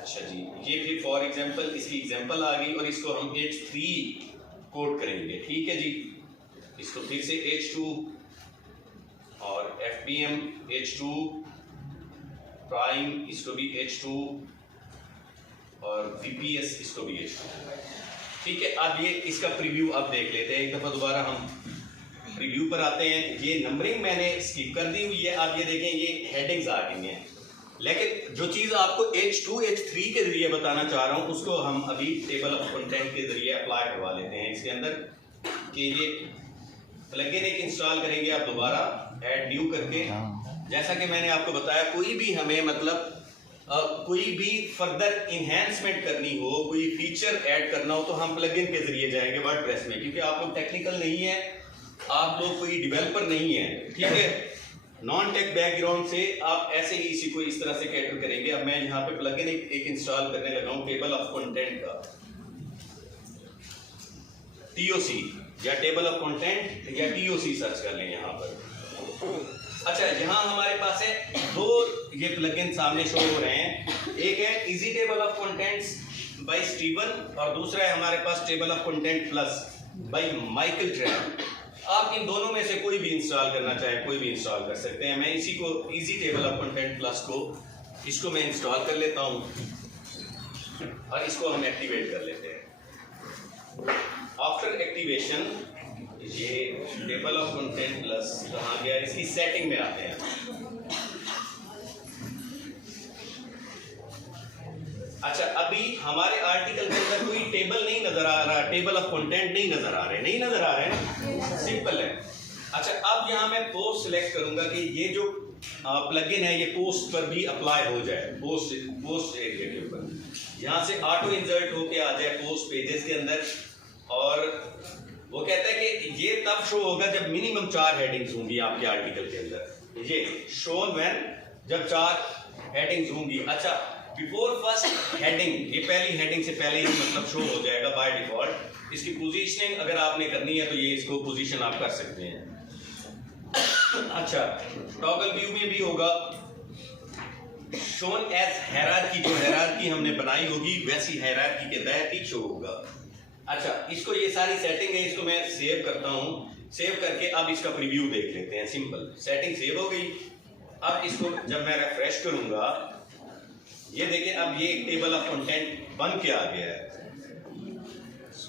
अच्छा जी, ये फिर फॉर एग्जांपल इसकी एग्जांपल आ गई और इसको हम H3 कोड करेंगे, ठीक है जी। इसको फिर से H2 और FBM H2, प्राइम इसको भी H2 और VPS इसको भी H2, ठीक है। अब ये इसका प्रीव्यू अब देख लेते हैं एक दफ़ा दोबारा, हम प्रीव्यू पर आते हैं। ये नंबरिंग मैंने स्किप कर दी हुई है। अब ये देखें, ये हेडिंग्स आ गई हैं, लेकिन जो चीज़ आपको H2 H3 के जरिए बताना चाह रहा हूँ उसको हम अभी टेबल ऑफ कंटेंट के जरिए अप्लाई करवा लेते हैं इसके अंदर। कि ये प्लगइन एक इंस्टॉल करेंगे आप दोबारा ऐड न्यू करके। जैसा कि मैंने आपको बताया, कोई भी हमें मतलब कोई भी फर्दर इन्हेंसमेंट करनी हो, कोई फीचर ऐड करना हो, तो हम प्लगइन के जरिए जाएंगे वर्डप्रेस में, क्योंकि आप लोग टेक्निकल नहीं है, आप लोग कोई डेवलपर नहीं है, ठीक है। नॉन टेक बैकग्राउंड से आप ऐसे ही इसी को इस तरह से कैटर करेंगे। अब मैं यहाँ पे प्लगइन एक इंस्टॉल करने लगा हूँ टेबल ऑफ कंटेंट का, TOC या टेबल ऑफ कंटेंट या TOC सर्च कर लें यहाँ पर। अच्छा, यहाँ हमारे पास है दो ये प्लगइन सामने शो हो रहे हैं। एक है easy table of contents by Steven और दूसरा है हमारे पास table of content plus by Michael Trapp. आप इन दोनों में से कोई भी इंस्टॉल करना चाहे कोई भी इंस्टॉल कर सकते हैं। मैं इसी को easy table of content plus को इसको मैं इंस्टॉल कर लेता हूँ और इसको हम एक्टिवेट कर लेते हैं। आफ्टर एक्टिवेशन ये टेबल ऑफ कंटेंट प्लस कहाँ गया, इसकी सेटिंग में आते हैं। अच्छा, अभी हमारे आर्टिकल के अंदर कोई टेबल नहीं नजर आ रहा, टेबल ऑफ कंटेंट नहीं नजर आ रहे, सिंपल है। अच्छा, अब यहाँ मैं पोस्ट सिलेक्ट करूंगा कि ये जो प्लगइन है ये पोस्ट पर भी अप्लाई हो जाए, पोस्ट एरिया के ऊपर। यहाँ से ऑटो इंसर्ट होके आ जाए पोस्ट पेजेस के अंदर, और वो कहता है कि ये तब शो होगा जब मिनिमम 4 हेडिंग्स होंगी आपके आर्टिकल के अंदर। ये शोन व्हेन जब 4 हेडिंग्स होंगी। अच्छा, बिफोर फर्स्ट हेडिंग, ये पहली हेडिंग से पहले ही मतलब शो हो जाएगा बाय डिफॉल्ट। इसकी पोजीशनिंग अगर आपने करनी है तो ये इसको पोजीशन आप कर सकते हैं। अच्छा, टॉगल व्यू में भी होगा शोन एज हायरार्की, जो हायरार्की हमने बनाई होगी वैसी हायरार्की के तहत ही शो होगा। अच्छा, इसको ये सारी सेटिंग है, इसको मैं सेव करता हूँ। सेव करके अब इसका प्रीव्यू देख लेते हैं। सिंपल सेटिंग सेव हो गई। अब इसको जब मैं रिफ्रेश करूंगा, ये देखें अब ये टेबल ऑफ कंटेंट बन के आ गया है।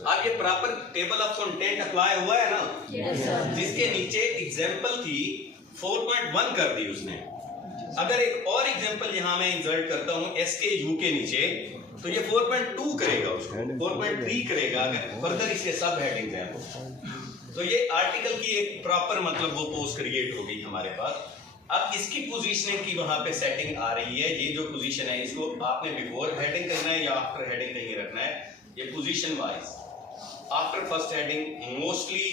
अब ये proper table of content apply हुआ है ना, जिसके नीचे एग्जाम्पल थी 4.1 कर दी उसने। अगर एक और एग्जाम्पल यहाँ मैं इंसर्ट करता हूँ SKU के नीचे, तो ये 4.2 करेगा, उसको 4.3 करेगा अगर फर्दर इसके सब हेडिंग हैं। तो ये आर्टिकल की एक प्रॉपर मतलब वो पोस्ट क्रिएट हो गई हमारे पास। अब इसकी पोजीशनिंग की वहां पे सेटिंग आ रही है। ये जो पोजीशन है इसको आपने बिफोर हेडिंग करना है या आफ्टर हेडिंग कहीं रखना है। ये position wise after first heading mostly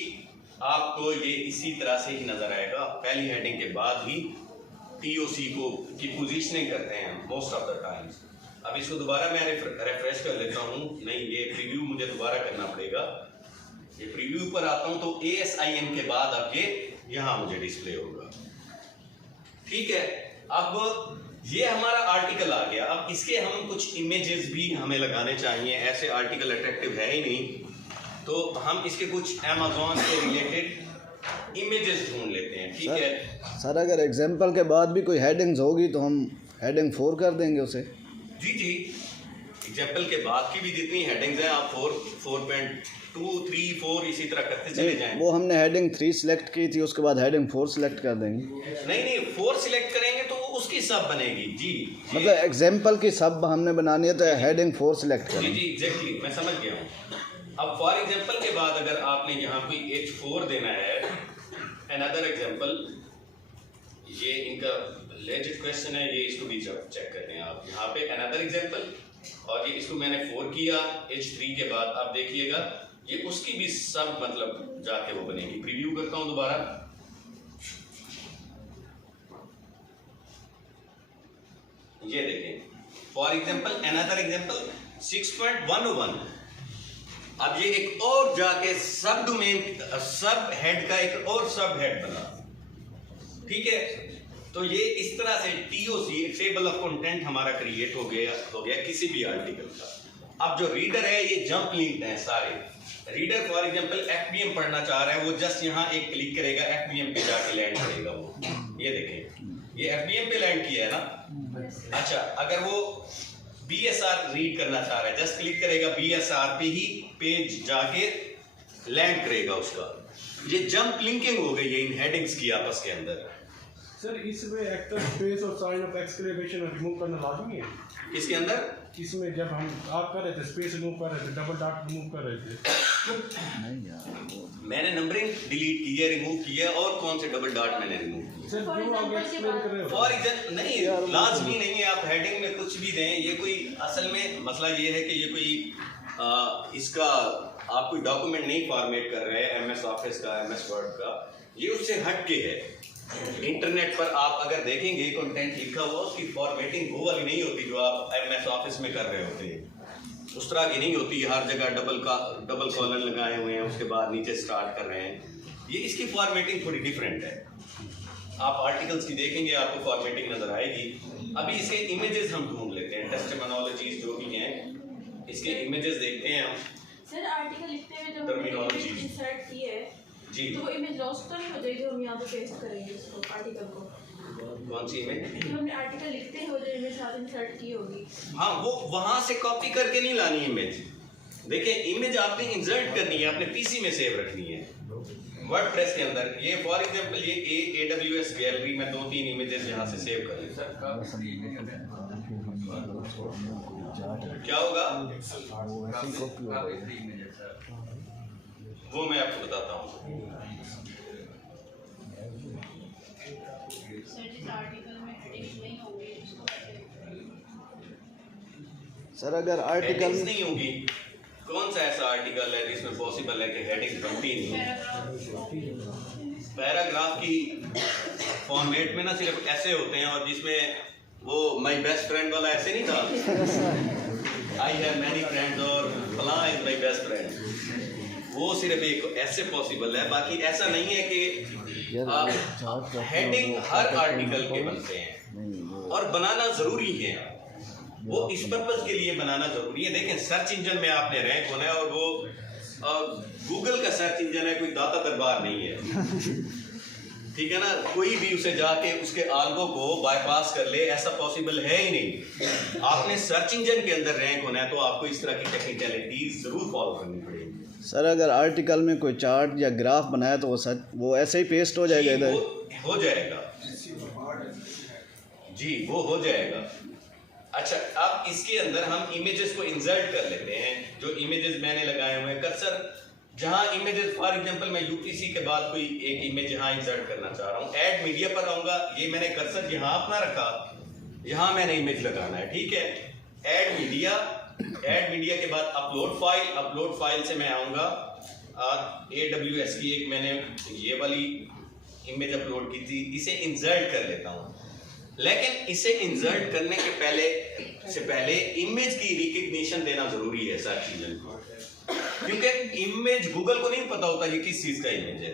आपको ये इसी तरह से ही नजर आएगा। पहली हेडिंग के बाद ही TOC को की पोजीशनिंग करते हैं मोस्ट ऑफ द टाइम्स। अब इसको दोबारा मैं रिफ्रेश कर लेता हूँ। नहीं, ये प्रीव्यू मुझे दोबारा करना पड़ेगा। ये प्रीव्यू पर आता हूँ तो ASIN के बाद अब ये यहाँ मुझे डिस्प्ले होगा। ठीक है, अब ये हमारा आर्टिकल आ गया। अब इसके हम कुछ इमेजेस भी हमें लगाने चाहिए। ऐसे आर्टिकल अट्रैक्टिव है ही नहीं, तो हम इसके कुछ अमेज़न से रिलेटेड इमेजेस ढूंढ लेते हैं। ठीक है सर, अगर एग्जाम्पल के बाद भी कोई हेडिंग्स होगी तो हम हेडिंग 4 कर देंगे उसे। जी जी, एग्जाम्पल के बाद की भी जितनी हेडिंग्स हैं आप 4.2, 3, 4 इसी तरह करते चले जाएं। वो हमने हेडिंग 3 सिलेक्ट की थी, उसके बाद हेडिंग 4 सिलेक्ट कर देंगे। नहीं, 4 सिलेक्ट करेंगे तो उसकी सब बनेगी। जी, मतलब एग्जाम्पल की सब हमने बनानी है तो हेडिंग 4 सिलेक्ट जी करें। जी एग्जैक्टली, मैं समझ गया हूँ। अब फॉर एग्जाम्पल के बाद अगर आपने यहाँ कोई H4 देना है, अनदर एग्जाम्पल, ये इनका लेजिट क्वेश्चन है, ये इसको भी चेक कर लें आप। यहाँ पे अनदर एग्जाम्पल, और ये इसको मैंने 4 किया H3 के बाद। आप देखिएगा ये उसकी भी सब मतलब जाके वो बनेगी। प्रीव्यू करता हूँ दोबारा। ये देखें, फॉर एग्जाम्पल अनदर एग्जाम्पल 6.101। अब ये एक और जाके सब डोमेन सब हेड का एक और सब हेड बना। ठीक है, तो ये इस तरह से TOC टेबल ऑफ कंटेंट हमारा क्रिएट हो गया किसी भी आर्टिकल का। अब जो रीडर है ये जंप लिंक्ड है सारे। रीडर फॉर एग्जांपल FBM पढ़ना चाह रहा है, वो जस्ट यहाँ एक क्लिक करेगा, FBM पे जाके लैंड करेगा। वो ये देखें, ये FBM पे लैंड किया है ना। अच्छा, अगर वो BSR रीड करना चाह रहा है, जस्ट क्लिक करेगा, BSR पे ही पेज जाके लैंड करेगा उसका। ये जंप लिंकिंग हो गई है इन हेडिंग्स की आपस के अंदर। सर, इसमें एक्टर स्पेस और साइन ऑफ एक्सक्लेमेशन रिमूव करना लाजमी है। इसके अंदर इसमें जब हम आप कर रहे थे स्पेस रिमूव कर रहे थे, डबल डॉट रिमूव कर रहे थे। नहीं यार, मैंने नंबरिंग डिलीट की है, रिमूव की है, और कौन से डबल डॉट मैंने रिमूव किए। सर, जो आप एक्सप्लेन कर रहे हो। फॉर एग्जाम्पल नहीं, लाजमी नहीं है आप हेडिंग में कुछ भी दें। ये कोई असल में मसला ये है कि ये कोई इसका आप कोई डॉक्यूमेंट नहीं फॉर्मेट कर रहे हैं, MS ऑफिस का, MS वर्ड का, ये उससे हट के है। इंटरनेट पर आप अगर देखेंगे कंटेंट लिखा हुआ, उसकी फॉर्मेटिंग वो वाली नहीं होती जो आप MS ऑफिस में कर रहे होते हैं। उस तरह की नहीं होती, हर जगह डबल कॉलन लगाए हुए हैं, उसके बाद नीचे स्टार्ट कर रहे हैं। ये इसकी फॉर्मेटिंग थोड़ी डिफरेंट है। आप आर्टिकल्स की देखेंगे आपको फॉर्मेटिंग नजर आएगी। अभी इसके इमेजेस हम ढूंढ लेते हैं, टेस्टिमोनोलॉजीज जो भी हैं, इसके इमेजेस देखते हैं हम। सर, आर्टिकल लिखते हुए जब Terminology। हमने इंसर्ट की है जी, तो वो इमेज लॉस्ट तो नहीं हो जाएगी? हम यहाँ पे पेस्ट करेंगे इसको, आर्टिकल को। कौन सी इमेज? तो हमने आर्टिकल लिखते हो जो इमेज साथ इंसर्ट की होगी। हाँ, वो वहां से कॉपी करके नहीं लानी इमेज। देखिए, इमेज आपने इंसर्ट करनी है, अपने PC में सेव रखनी है वर्डप्रेस के अंदर। ये फॉर एग्जांपल ये AWS गैलरी में 2-3 इमेजेस यहाँ से सेव कर लेते हैं। क्या होगा वो मैं आपको बताता हूँ। सर अगर आर्टिकल हेडिंग्स नहीं होगी, कौन सा ऐसा आर्टिकल है जिसमें पॉसिबल है कि हेडिंग बनती नहीं? पैराग्राफ की फॉर्मेट में ना सिर्फ ऐसे होते हैं, और जिसमें वो माय बेस्ट फ्रेंड वाला ऐसे नहीं था, आई हैव मैनी फ्रेंड्स और फलां इज माय बेस्ट फ्रेंड, वो सिर्फ एक ऐसे पॉसिबल है। बाकी ऐसा नहीं है कि हेडिंग हर आर्टिकल के बनते हैं और बनाना जरूरी है। वो इस पर्पज के लिए बनाना जरूरी है। देखें, सर्च इंजन में आपने रैंक होना है, और वो गूगल का सर्च इंजन है, कोई दाता दरबार नहीं है। ठीक है ना, कोई भी उसे जाके उसके आल्गो को बाईपास कर ले, ऐसा पॉसिबल है ही नहीं। आपने सर्च इंजन के अंदर रैंक होना है तो आपको इस तरह की टेक्निकलिटीज जरूर फॉलो करनी पड़ेगी। सर अगर आर्टिकल में कोई चार्ट या ग्राफ बनाया तो वो ऐसे ही पेस्ट हो जाएगा इधर? हो जाएगा जी, वो हो जाएगा। अच्छा, अब इसके अंदर हम इमेजेस को इंसर्ट कर लेते हैं। जो इमेजेस मैंने लगाए हुए हैं, कर्सर जहां इमेजेस, फॉर एग्जांपल मैं UPC के बाद कोई एक इमेज यहाँ इंसर्ट करना चाह रहा हूँ, ऐड मीडिया पर आऊँगा, ये मैंने कर्सर यहाँ अपना रखा, यहाँ मैंने इमेज लगाना है। ठीक है, ऐड मीडिया के बाद अपलोड फाइल से मैं आऊँगा, AWS की एक मैंने ये वाली इमेज अपलोड की थी, इसे इंसर्ट कर लेता हूँ। लेकिन इसे इंसर्ट करने के पहले इमेज की रिकग्निशन देना जरूरी है सर्च इंजन को, क्योंकि इमेज गूगल को नहीं पता होता ये किस चीज का इमेज है।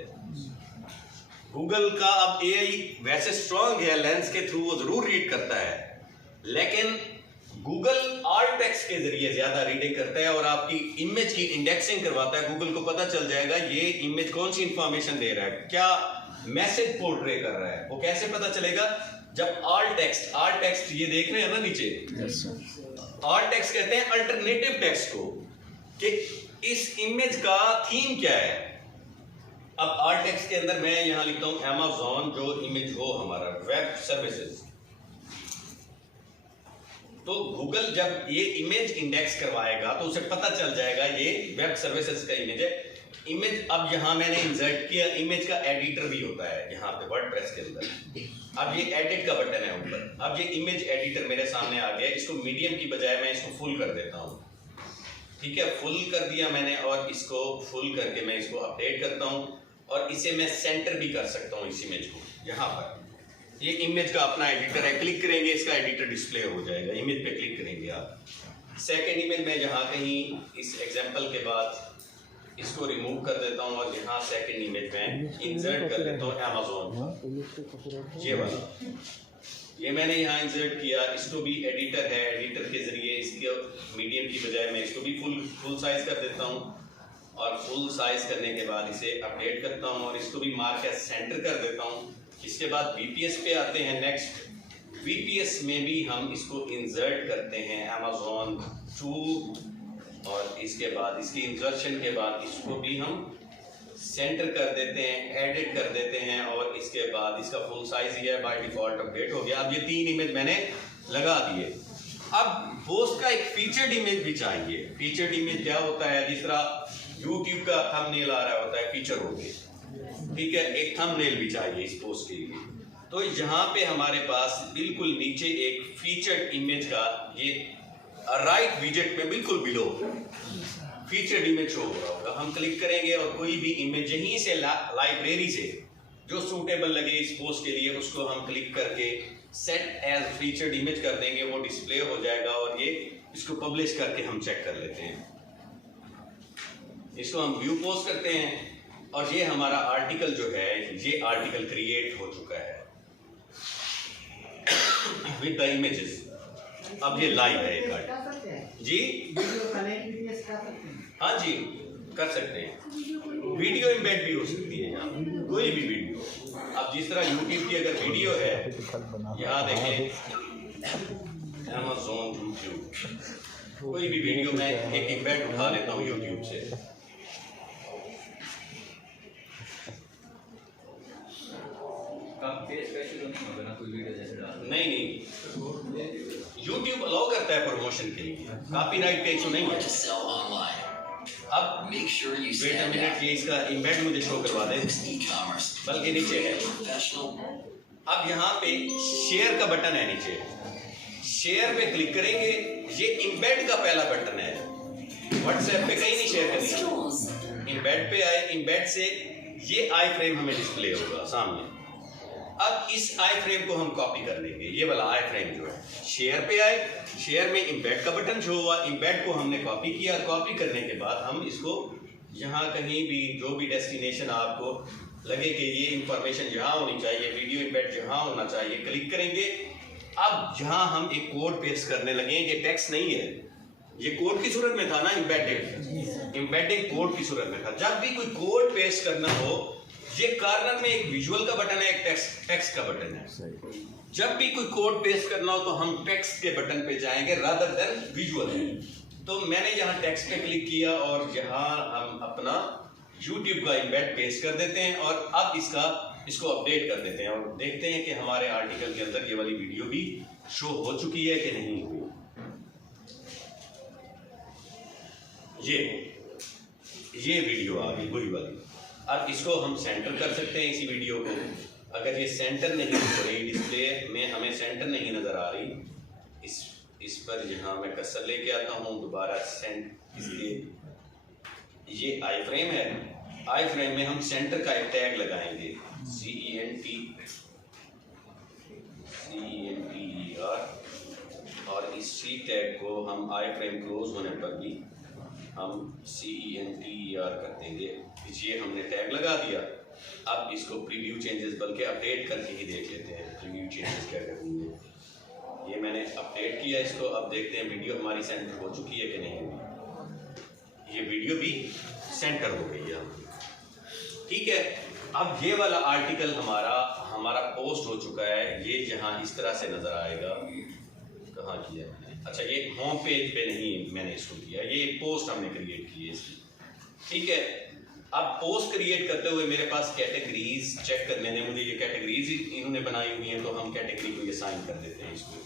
गूगल का अब एआई वैसे स्ट्रांग है, लेंस के थ्रू वो जरूर रीड करता है, लेकिन गूगल ऑल टेक्स्ट के जरिए ज्यादा रीडिंग करता है और आपकी इमेज की इंडेक्सिंग करवाता है। गूगल को पता चल जाएगा ये इमेज कौन सी इंफॉर्मेशन दे रहा है, क्या मैसेज पोर्ट्रे कर रहा है। वो कैसे पता चलेगा? जब ऑल टेक्स्ट ये देख रहे हैं ना नीचे, ऑल टेक्स्ट कहते हैं अल्टरनेटिव टेक्स्ट को, कि इस इमेज का थीम क्या है। अब ऑल टेक्स्ट के अंदर मैं यहां लिखता हूं Amazon, जो इमेज हो हमारा वेब सर्विसेज। तो गूगल जब ये इमेज इंडेक्स करवाएगा तो उसे पता चल जाएगा ये वेब सर्विसेज का इमेज है। इमेज अब यहां मैंने इंसर्ट किया, इमेज का एडिटर भी होता है यहाँ पे वर्डप्रेस के अंदर। अब ये एडिट का बटन है ऊपर। अब ये इमेज एडिटर मेरे सामने आ गया, इसको मीडियम की बजाय मैं इसको फुल कर देता हूँ। ठीक है, फुल कर दिया मैंने और इसको फुल करके मैं इसको अपडेट करता हूँ और इसे मैं सेंटर भी कर सकता हूँ इस इमेज को। यहाँ पर ये इमेज का अपना एडिटर है, क्लिक करेंगे इसका एडिटर डिस्प्ले हो जाएगा। इमेज पे क्लिक करेंगे आप, सेकेंड इमेज में जहाँ कहीं इस एग्जाम्पल के बाद इसको रिमूव कर देता हूँ और यहाँ सेकंड इमेज में इंसर्ट कर देता हूँ Amazon, ये वाला। ये मैंने यहाँ इंसर्ट किया, इसको भी एडिटर है, एडिटर के जरिए इसके मीडियम की बजाय मैं इसको भी फुल साइज कर देता हूँ और फुल साइज करने के बाद इसे अपडेट करता हूँ और इसको भी मार्क एज सेंटर कर देता हूँ। इसके बाद VPS पे आते हैं। नेक्स्ट VPS में भी हम इसको इंसर्ट करते हैं Amazon 2 और इसके बाद इसकी इंसर्शन के बाद इसको भी हम सेंटर कर देते हैं, एडिट कर देते हैं और इसके बाद इसका फुल साइज ही है, बाय डिफॉल्ट अपडेट हो गया। अब ये 3 इमेज मैंने लगा दिए। अब पोस्ट का एक फीचर्ड इमेज भी चाहिए। फीचर्ड इमेज क्या होता है? जिस तरह YouTube का थंबनेल आ रहा होता है, फीचर हो गए, ठीक है, एक थंबनेल भी चाहिए इस पोस्ट के लिए। तो यहाँ पे हमारे पास बिल्कुल नीचे एक फीचर्ड इमेज का ये राइट विजेट में बिल्कुल बिलो फीचर्ड इमेज शो हो रहा होगा। हम क्लिक करेंगे और कोई भी इमेज यहीं से लाइब्रेरी से जो सूटेबल लगे इस पोस्ट के लिए उसको हम क्लिक करके सेट एज फीचर्ड इमेज कर देंगे, वो डिस्प्ले हो जाएगा और ये इसको पब्लिश करके हम चेक कर लेते हैं। इसको हम व्यू पोस्ट करते हैं और ये हमारा आर्टिकल जो है, ये आर्टिकल क्रिएट हो चुका है विद द इमेजेस। अब ये लाइव है एक आर्टिकल जी, हाँ जी कर सकते हैं। वीडियो एम्बेड भी हो सकती है यहाँ, कोई भी वीडियो। अब जिस तरह YouTube की अगर वीडियो है, यहाँ देखें Amazon YouTube, कोई भी वीडियो मैं एक एम्बेड उठा लेता हूँ YouTube से। नहीं, YouTube अलाउ करता है प्रमोशन के लिए, कॉपीराइट का इशू नहीं है। अब वेट अ मिनट, ये इसका इम्बेड मुझे शो करवा दे, बल्कि नीचे है। अब यहाँ पे शेयर का बटन है नीचे, शेयर पे क्लिक करेंगे, ये इम्बेड का पहला बटन है। व्हाट्सएप पे कहीं नहीं शेयर करनी, इम्बेड पे आए, इम्बेड से ये आई फ्रेम हमें डिस्प्ले होगा सामने। अब इस आई फ्रेम को हम कॉपी कर लेंगे, ये वाला आई फ्रेम जो है। शेयर पे आए, शेयर में इम्बेड का बटन शो हुआ, इम्बेड को हमने कॉपी किया। कॉपी करने के बाद हम इसको यहाँ कहीं भी जो भी डेस्टिनेशन आपको लगे कि ये इंफॉर्मेशन यहाँ होनी चाहिए, वीडियो इम्बेड यहाँ होना चाहिए, क्लिक करेंगे। अब यहाँ हम एक कोड पेस्ट करने लगे, ये टेक्स्ट नहीं है, ये कोड की सूरत में था ना, इम्बेडिंग कोड की सूरत में था। जब भी कोई कोड पेस्ट करना हो, ये कॉर्नर में एक विजुअल का बटन है, एक टेक्स्ट का बटन है। जब भी कोई कोड पेस्ट करना हो तो हम टेक्स्ट के बटन पे जाएंगे रादर देन विजुअल। तो मैंने यहाँ टेक्स्ट पे क्लिक किया और यहाँ हम अपना YouTube का इम्बेड पेस्ट कर देते हैं और अब इसको अपडेट कर देते हैं और देखते हैं कि हमारे आर्टिकल के अंदर ये वाली वीडियो भी शो हो चुकी है कि नहीं हुई। ये वीडियो आ गई वही वाली। अब इसको हम सेंटर कर सकते हैं इसी वीडियो को। अगर ये सेंटर नहीं हो रही, डिस्प्ले में हमें सेंटर नहीं नजर आ रही, इस पर यहाँ मैं कर्सर लेके आता हूँ दोबारा इसके, ये आई फ्रेम है, आई फ्रेम में हम सेंटर का एक टैग लगाएंगे, CENT CENTR और इस C टैग को हम आई फ्रेम क्लोज होने पर भी हम CENTER कर देंगे। ये हमने टैग लगा दिया। अब इसको प्रीव्यू चेंजेस बल्कि अपडेट करके ही देख लेते हैं प्रीव्यू चेंजेस क्या करनी है। ये मैंने अपडेट किया इसको। अब देखते हैं वीडियो हमारी सेंटर हो चुकी है कि नहीं हुई। ये वीडियो भी सेंटर हो गई है। ठीक है, अब ये वाला आर्टिकल हमारा पोस्ट हो चुका है। ये यहाँ इस तरह से नज़र आएगा। कहाँ किया मैंने? अच्छा, ये होम पेज पे नहीं मैंने इसको किया, ये एक पोस्ट हमने क्रिएट की है इसकी। ठीक है, अब पोस्ट क्रिएट करते हुए मेरे पास कैटेगरीज चेक करने ने मुझे ये कैटेगरीज इन्होंने बनाई हुई हैं, तो हम कैटेगरी को ये साइन कर देते हैं इसको।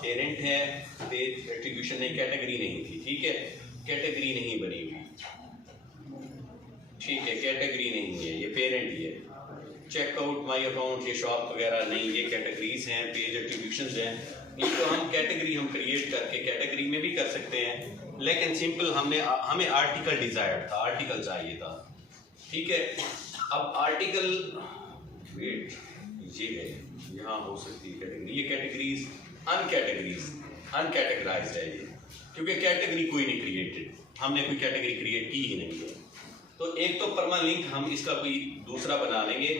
पेरेंट है, पेज एट्रीब्यूशन नहीं, कैटेगरी नहीं थी। ठीक है, कैटेगरी नहीं बनी हुई। ठीक है, कैटेगरी नहीं है, ये पेरेंट ही है। चेकआउट, माई अकाउंट, ये शॉप वगैरह नहीं, ये कैटेगरीज हैं, पेज एट्रीब्यूशंस हैं। इनको हम कैटेगरी क्रिएट करके कैटेगरी में भी कर सकते हैं, लेकिन सिंपल हमें आर्टिकल डिजायर था, आर्टिकल चाहिए था। ठीक है, अब आर्टिकल वेट ये है, यहाँ हो सकती है कैटेगरी। ये कैटेगरीज अनकैटेगराइज्ड है ये, क्योंकि कैटेगरी कोई नहीं क्रिएटेड, हमने कोई कैटेगरी क्रिएट की ही नहीं है। तो एक तो परमालिंक हम इसका कोई दूसरा बना लेंगे।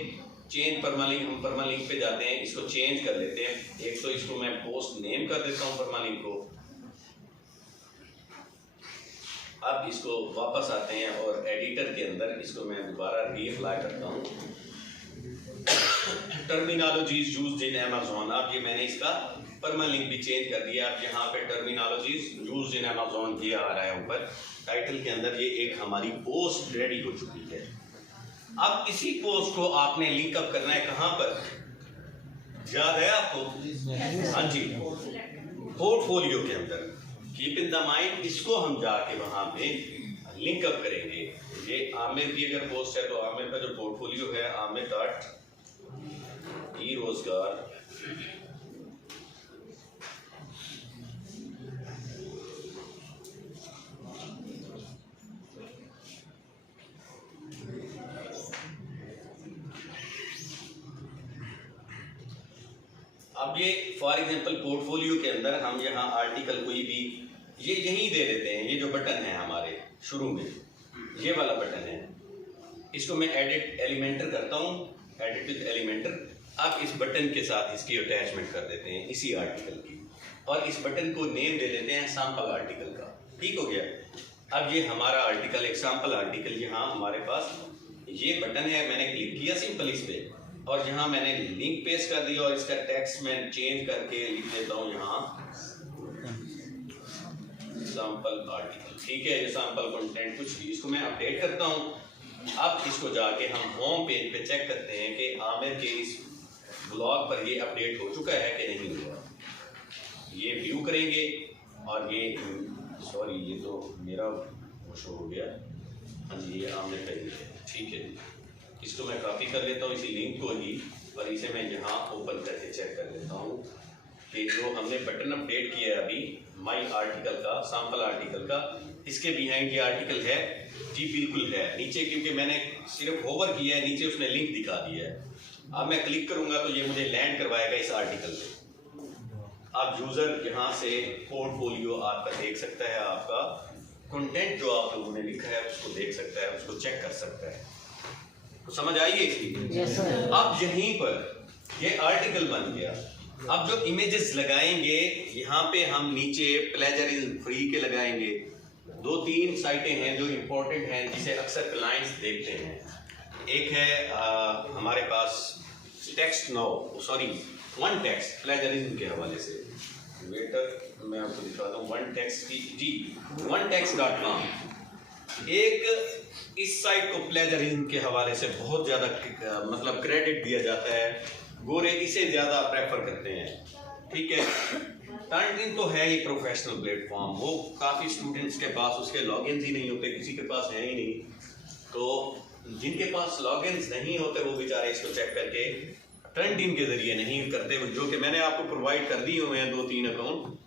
चेंज परमालिंक, हम परमालिंक पे जाते हैं, इसको चेंज कर लेते हैं। एक तो इसको मैं पोस्ट नेम कर देता हूँ परमालिंक को। अब इसको वापस आते हैं और एडिटर के अंदर इसको मैं दोबारा रीअप्लाई करता हूँ। Terminologies used in Amazon. अब ये मैंने इसका परमालिंक भी चेंज कर दिया। अब यहाँ पे टर्मिनोलॉजीज यूज्ड इन अमेज़न ये आ रहा है ऊपर टाइटल के अंदर। ये एक हमारी पोस्ट रेडी हो चुकी है। अब इसी पोस्ट को आपने लिंकअप करना है कहाँ पर, याद है आपको? हाँ जी, पोर्टफोलियो के अंदर। कीप इन द माइंड, इसको हम जाके वहाँ पे लिंकअप करेंगे। ये आमिर की अगर पोस्ट है तो आमिर का जो पोर्टफोलियो है आमिर.ई-रोजगार। अब ये फॉर एग्जांपल पोर्टफोलियो के अंदर हम यहाँ आर्टिकल कोई भी ये यहीं दे देते हैं। ये जो बटन है हमारे शुरू में, ये वाला बटन है, इसको मैं एडिट एलिमेंटर करता हूँ, एडिट विद एलिमेंटर। अब इस बटन के साथ इसकी अटैचमेंट कर देते हैं इसी आर्टिकल की, और इस बटन को नेम दे देते हैं सैंपल आर्टिकल का। ठीक हो गया। अब ये हमारा आर्टिकल, एक सैंपल आर्टिकल यहाँ हमारे पास ये बटन है। मैंने क्लिक किया सिंपल इस पे, और यहाँ मैंने लिंक पेस्ट कर दिया, और इसका टेक्स्ट मैं चेंज करके लिख देता हूँ यहाँ सैंपल आर्टिकल। ठीक है, ये सैंपल कंटेंट कुछ भी, इसको मैं अपडेट करता हूँ। अब इसको जाके हम होम पेज पे चेक करते हैं कि आमिर के इस ब्लॉग पर ये अपडेट हो चुका है कि नहीं हुआ। ये व्यू करेंगे, और ये सॉरी ये तो मेरा वो शो हो गया। हाँ जी, ये आमिर का ही है। ठीक है, इसको मैं कॉपी कर लेता हूँ इसी लिंक को ही, और इसे मैं यहाँ ओपन करके चेक कर लेता हूँ कि जो हमने बटन अपडेट किया है अभी माई आर्टिकल का, सैंपल आर्टिकल का, इसके बिहाइंड ये आर्टिकल है जी, बिल्कुल है नीचे, क्योंकि मैंने सिर्फ होवर किया है, नीचे उसने लिंक दिखा दिया है। अब मैं क्लिक करूँगा तो ये मुझे लैंड करवाएगा इस आर्टिकल पे। अब यूज़र यहाँ से पोर्टफोलियो आपका देख सकता है, आपका कंटेंट जो आप लोगों ने लिखा है उसको देख सकता है, उसको चेक कर सकता है। तो समझ आइए इसकी। अब यहीं पर ये आर्टिकल बन गया। अब जो इमेजेस लगाएंगे यहाँ पे हम नीचे प्लेजरिज्म फ्री के लगाएंगे। 2-3 साइटें हैं जो इम्पोर्टेंट हैं, जिसे अक्सर क्लाइंट्स देखते हैं। एक है हमारे पास text now, sorry one text plagiarism के हवाले से। वेटर मैं आपको दिखाता हूँ वन टेक्स्ट की जी, onetext.com। एक इस साइट को प्लेजरिज्म के हवाले से बहुत ज़्यादा मतलब क्रेडिट दिया जाता है, गोरे इसे ज़्यादा प्रेफर करते हैं। ठीक है, टर्नटिन तो है ही प्रोफेशनल प्लेटफॉर्म, वो काफ़ी स्टूडेंट्स के पास उसके लॉगिन्स ही नहीं होते, किसी के पास है ही नहीं। तो जिनके पास लॉगिन्स नहीं होते वो बेचारे इसको चेक करके टर्नटिन के ज़रिए नहीं करते, जो कि मैंने आपको प्रोवाइड कर दिए हुए हैं 2-3 अकाउंट।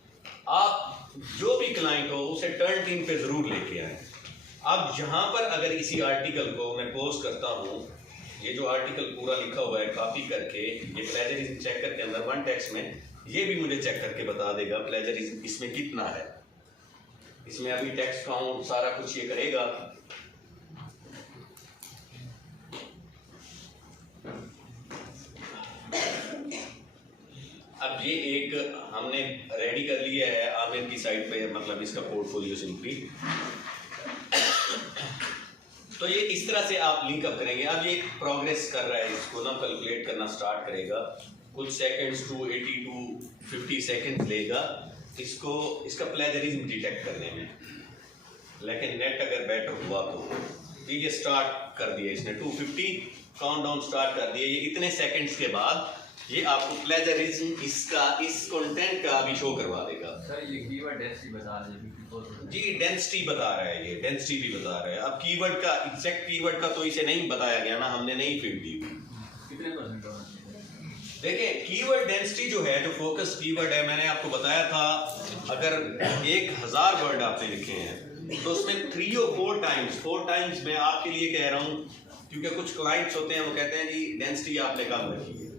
आप जो भी क्लाइंट हो उसे टर्नटिन पे ज़रूर लेके आए। अब यहाँ पर अगर इसी आर्टिकल को मैं पोस्ट करता हूँ ये जो आर्टिकल पूरा लिखा हुआ है कॉपी करके ये प्लेजरिज्म चेकर के अंदर वन टेक्स्ट में ये भी मुझे चेक करके बता देगा प्लेजरिज्म इसमें कितना है। इसमें अभी टेक्स्ट काउंट सारा कुछ ये करेगा। अब ये एक हमने रेडी कर लिया है आमिर की साइड पे, मतलब इसका पोर्टफोलियो सिंपली। तो ये इस तरह से आप लिंक अप करेंगे। अब ये प्रोग्रेस कर रहा है, इसको ना कैलकुलेट करना स्टार्ट करेगा। कुछ सेकंड्स टू 80 टू 50 सेकंड्स लेगा इसको इसका प्लेजरिज्म डिटेक्ट करने में। लेकिन नेट अगर बेटर हुआ तो ये स्टार्ट कर दिया इसने 250 काउंटडाउन स्टार्ट कर दिया। ये इतने सेकंड्स के बाद ये आपको प्लेजरिज्म इसका इस कंटेंट का भी शो करवा देगा। सर ये कीवर्ड डेंसिटी बता रहे हैं जी, डेंसिटी बता रहा है, ये डेंसिटी भी बता रहा है। अब कीवर्ड का एग्जैक्ट कीवर्ड का तो इसे नहीं बताया गया ना, हमने नहीं फीड दी। कितने परसेंट होना चाहिए? देखिए कीवर्ड डेंसिटी जो है, जो फोकस कीवर्ड है, मैंने आपको बताया था अगर 1000 वर्ड आपने लिखे हैं तो उसमें 3 और 4 टाइम्स मैं आपके लिए कह रहा हूँ, क्योंकि कुछ क्लाइंट्स होते हैं वो कहते हैं जी डेंसिटी आपने कम रखी है।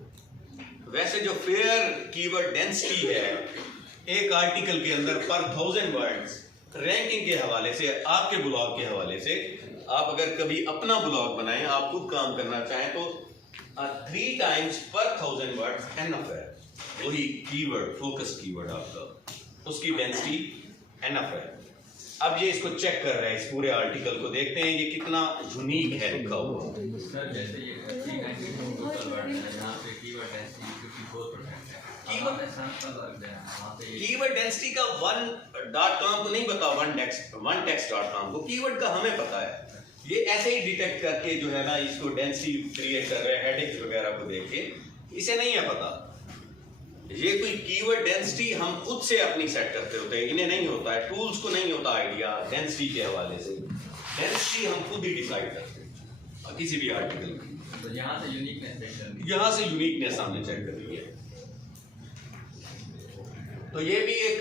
वैसे जो फेयर कीवर्ड डेंसिटी है एक आर्टिकल के अंदर पर 1000 वर्ड्स रैंकिंग के हवाले से, आपके ब्लॉग के हवाले से, आप अगर कभी अपना ब्लॉग बनाएं, आप खुद काम करना चाहें तो 3 टाइम्स पर 1000 वर्ड्स एनफ है। वही कीवर्ड फोकस कीवर्ड आपका, उसकी डेंसिटी एनफ है। अब ये इसको चेक कर रहा है, इस पूरे आर्टिकल को देखते हैं ये कितना यूनिक है लिखा हुआ। सर जैसे ये 392 टोटल वर्ड है, यहाँ पे कीवर्ड डेंसिटी 54% है। कीवर्ड डेंसिटी का one.com को नहीं पता, one text.com को, कीवर्ड का हमें पता है। ये ऐसे ही डिटेक्ट करके जो है ना इसको डेंसिटी क्रिएट कर रहे हैं हेडिंग्स वगैरह को देख के, इसे नहीं है पता। ये कोई कीवर्ड डेंसिटी हम खुद से अपनी सेट करते होते हैं, इन्हें नहीं होता है, टूल्स को नहीं होता आइडिया डेंसिटी के हवाले से। डेंसिटी हम खुद ही डिसाइड करते हैं किसी भी आर्टिकल की। तो यहाँ से यूनिकनेस चेक करनी है, यहाँ से यूनिकनेस हमने चेक कर ली है। तो ये भी एक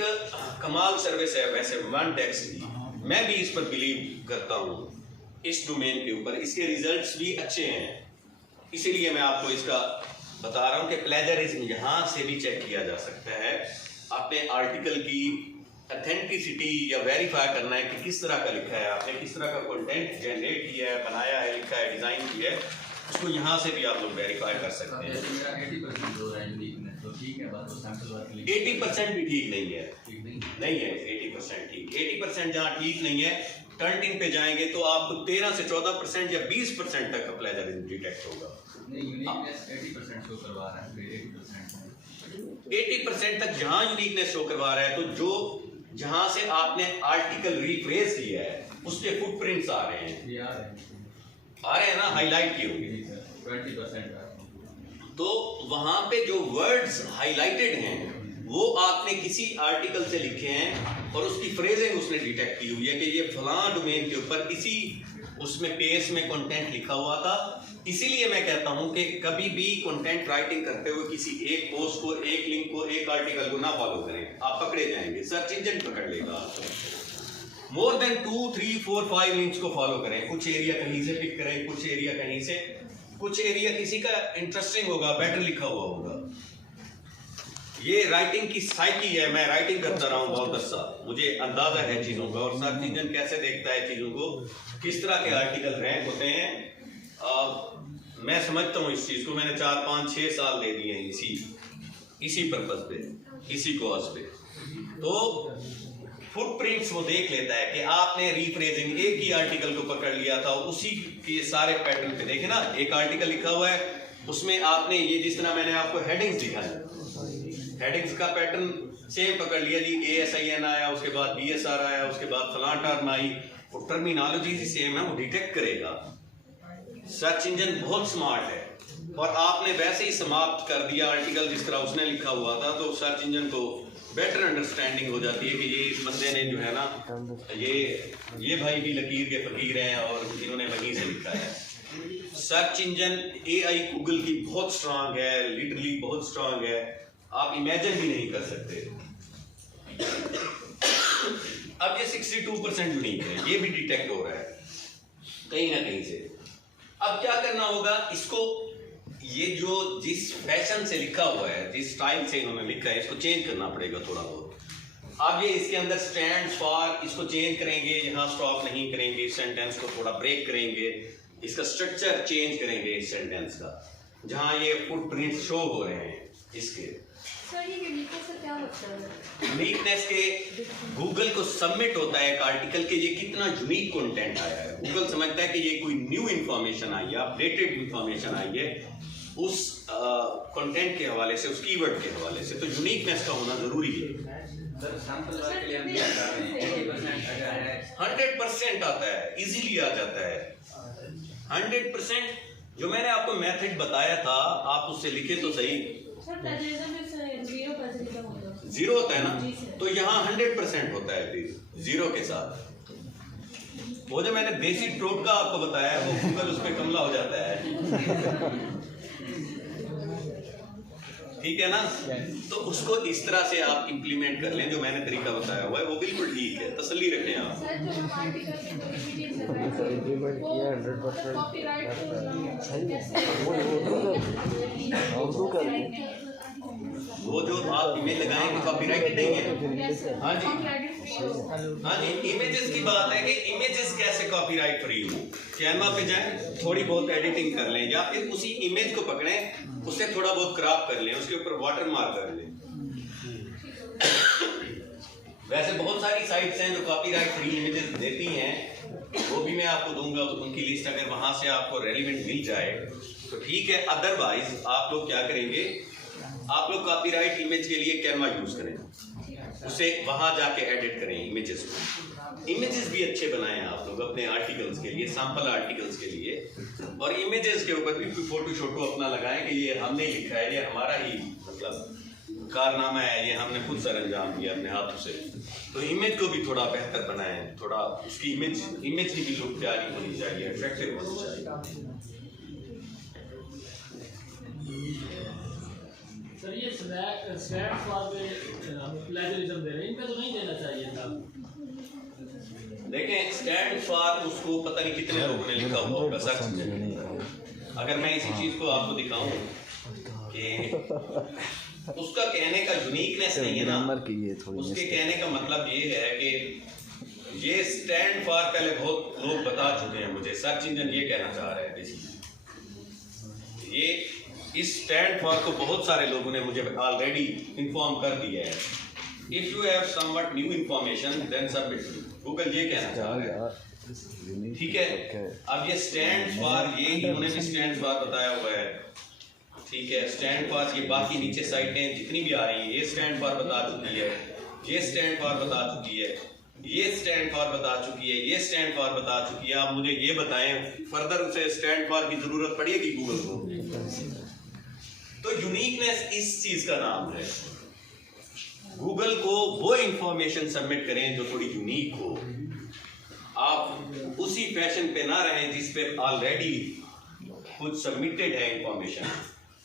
कमाल सर्विस है वैसे वन टेक्स्ट की। मैं भी इस पर बिलीव करता हूँ, इस डोमेन के ऊपर इसके रिजल्ट्स भी अच्छे हैं। इसीलिए मैं आपको इसका बता रहा हूँ कि प्लेजरिज्म यहाँ से भी चेक किया जा सकता है। आपने आर्टिकल की ऑथेंटिसिटी या वेरीफाई करना है कि किस तरह का लिखा है, आपने किस तरह का कंटेंट जनरेट किया है, बनाया है, लिखा है, डिज़ाइन किया है, उसको यहाँ से भी आप लोग वेरीफाई कर सकते हैं। जैसे मेरा 80% हो रहा है यूनिकनेस, तो ठीक है, बात वो सैंपल वर्क लिख 80% भी ठीक नहीं है, ठीक नहीं नहीं है 80% ठीक। 80% जहाँ ठीक नहीं है, टर्न इन पे जाएंगे तो आपको 13 से 14% या 20% तक का प्लेजरिज्म डिटेक्ट होगा। नहीं, यूनिकनेस 80% शो करवा रहा है, फिर 80% 80% तक जहाँ यूनिकनेस शो करवा रहा है, तो जो जहाँ से आपने आर्टिकल रिफ्रेज किया है उस पे फुटप्रिंट्स आ रहे हैं, ये आ रहे हैं ना, हाईलाइट किए होंगे। 20% तो वहां पे जो वर्ड्स हाईलाइटेड हैं वो आपने किसी आर्टिकल से लिखे हैं और उसकी फ्रेजिंग उसने डिटेक्ट की हुई है कि ये फलां डोमेन के ऊपर किसी उसमें पेज में कंटेंट लिखा हुआ था। इसीलिए मैं कहता हूं कि कभी भी कंटेंट राइटिंग करते हुए किसी एक पोस्ट को, एक लिंक को, एक आर्टिकल को ना फॉलो करें, आप पकड़े जाएंगे, सर्च इंजन पकड़ लेगा आपको। मोर देन 2, 3, 4, 5 लिंक्स को फॉलो करें। कुछ एरिया कहीं से पिक करें, कुछ एरिया कहीं से, कुछ एरिया किसी का इंटरेस्टिंग होगा, बेटर लिखा हुआ होगा। ये राइटिंग की साइकी है, मैं राइटिंग करता रहा हूँ बहुत अच्छा, मुझे अंदाजा है चीज़ों का, और सर्च इंजन कैसे देखता है चीज़ों को, किस तरह के आर्टिकल रैंक होते हैं। मैं समझता हूँ इस चीज़ को, मैंने 4, 5, 6 साल दे दिए हैं इसी पर्पज पे, इसी कॉज पे। तो फुटप्रिंट्स वो देख लेता है कि आपने रीफ्रेजिंग एक ही आर्टिकल को पकड़ लिया था, उसी के सारे पैटर्न पे देखे ना, एक आर्टिकल लिखा हुआ है उसमें आपने ये, जिस तरह मैंने आपको हेडिंग्स दिखाया, हेडिंग्स का पैटर्न सेम पकड़ लिया जी, ASIN आया, उसके बाद BSR आया, उसके बाद फलां टर्म आई, वो टर्मिनोलॉजी ही सेम है, वो डिटेक्ट करेगा। सर्च इंजन बहुत स्मार्ट है, और आपने वैसे ही समाप्त कर दिया आर्टिकल जिस तरह उसने लिखा हुआ था, तो सर्च इंजन को बेटर अंडरस्टैंडिंग हो जाती है कि ये इस बंदे ने जो है ना, ये भाई भी लकीर के फकीर हैं और इन्होंने वहीं से लिखा है। सर्च इंजन AI गूगल की बहुत स्ट्रांग है, लिटरली बहुत स्ट्रांग है, आप इमेजिन भी नहीं कर सकते। अब ये 62% यूनिक है, ये भी डिटेक्ट हो रहा है कहीं ना कहीं से। अब क्या करना होगा इसको, ये जो जिस फैशन से लिखा हुआ है, जिस स्टाइल से इन्होंने लिखा है, इसको चेंज करना पड़ेगा थोड़ा बहुत। अब ये इसके अंदर स्टैंड फॉर, इसको चेंज करेंगे, यहाँ स्टॉप नहीं करेंगे, इस सेंटेंस को थोड़ा ब्रेक करेंगे, इसका स्ट्रक्चर चेंज करेंगे इस सेंटेंस का, जहाँ ये फुटप्रिंट शो हो रहे हैं इसके। सर ये यूनिकनेस से क्या मतलब है? यूनिकनेस के गूगल को सबमिट होता है एक आर्टिकल के, ये कितना यूनिक कंटेंट आया है। गूगल समझता है कि ये कोई न्यू इंफॉर्मेशन आई है, अपडेटेड इंफॉर्मेशन आई है उस कंटेंट के हवाले से, उस कीवर्ड के हवाले से, तो यूनिकनेस का होना जरूरी है। सर सैंपल वर्क के लिए हम क्या कर रहे हैं 80% अगर है 100% आता है, इजीली आ जाता है 100%। जो मैंने आपको मेथड बताया था, आप उससे लिखे तो सही। सर प्लेजरिज्म में 0 प्लेजरिज्म होता है, 0 होता है जी ना, सर। तो यहाँ 100% होता है फिर 0 के साथ। वो जो मैंने देसी टोटका आपको बताया है, वो गूगल उस पर कमला हो जाता है। ठीक है ना, तो उसको इस तरह से आप इम्प्लीमेंट कर लें, जो मैंने तरीका बताया हुआ है वो बिल्कुल ठीक है, तसल्ली रखें आप। सर जो हम आर्टिकल में जो इमीडिएट लगाए वो 100% कॉपीराइट वो जो आप इमेज लगाएंगे कॉपीराइट नहीं है। हाँ जी, हाँ जी, इमेजेस की बात है कि इमेजेस कैसे कॉपीराइट फ्री हो। कैनवा पे जाएं, थोड़ी बहुत एडिटिंग कर लें, या फिर उसी इमेज को पकड़ें, उससे थोड़ा बहुत क्रॉप कर लें, उसके ऊपर वाटर मार्क कर लें। वैसे बहुत सारी साइट्स हैं जो कॉपीराइट फ्री इमेजेस देती हैं, वो भी मैं आपको दूंगा उनकी लिस्ट, अगर वहां से आपको रेलिवेंट मिल जाए तो ठीक है। अदरवाइज आप लोग क्या करेंगे, आप लोग कॉपीराइट इमेज के लिए कैनवा यूज करें, उसे वहां जाके एडिट करें इमेजेस को। इमेजेस भी अच्छे बनाएं आप लोग अपने आर्टिकल्स के लिए, सैंपल आर्टिकल्स के लिए, और इमेजेस के ऊपर भी कोई फोटो शोटो अपना लगाएं कि ये हमने लिखा है, ये हमारा ही मतलब कारनामा है, ये हमने खुद सर अंजाम दिया अपने हाथों से। तो इमेज को भी थोड़ा बेहतर बनाएं, थोड़ा उसकी इमेज की भी लुक प्यारी होनी चाहिए, अट्रैक्टिव होनी चाहिए। सर ये स्नैप फॉर प्लेजरिज्म दे रहे हैं, इन पे तो नहीं देना चाहिए था। देखें स्टैंड फॉर, उसको पता नहीं कितने लोगों ने लिखा हुआ होगा सच। अगर मैं इसी चीज को आपको दिखाऊं कि उसका कहने का यूनिकनेस नहीं है ना, उसके कहने का मतलब ये है कि ये स्टैंड फॉर पहले बहुत लोग बता चुके हैं मुझे, सर्च इंजन ये कहना चाह रहे हैं बेसिकली। ये इस स्टैंड फॉर को बहुत सारे लोगों ने मुझे ऑलरेडी इन्फॉर्म कर दिया है। If you have something new information then submit, Google ये कहना चाह रहा है। ठीक है, अब ये स्टैंड फॉर, ये इन्होंने भी स्टैंड फॉर बताया हुआ है। ठीक है, स्टैंड फॉर ये बाकी नीचे साइटें जितनी भी आ रही हैं, ये स्टैंड फॉर बता चुकी है, ये स्टैंड फॉर बता चुकी है, ये स्टैंड फॉर बता चुकी है, ये स्टैंड फॉर बता चुकी है। आप मुझे ये बताएं फर्दर उसे स्टैंड फॉर की जरूरत पड़ेगी गूगल को? तो यूनिकनेस इस चीज का नाम है। गूगल को वो इंफॉर्मेशन सबमिट करें जो थोड़ी यूनिक हो। आप उसी फैशन पे ना रहें जिस पे ऑलरेडी कुछ सबमिटेड है इंफॉर्मेशन,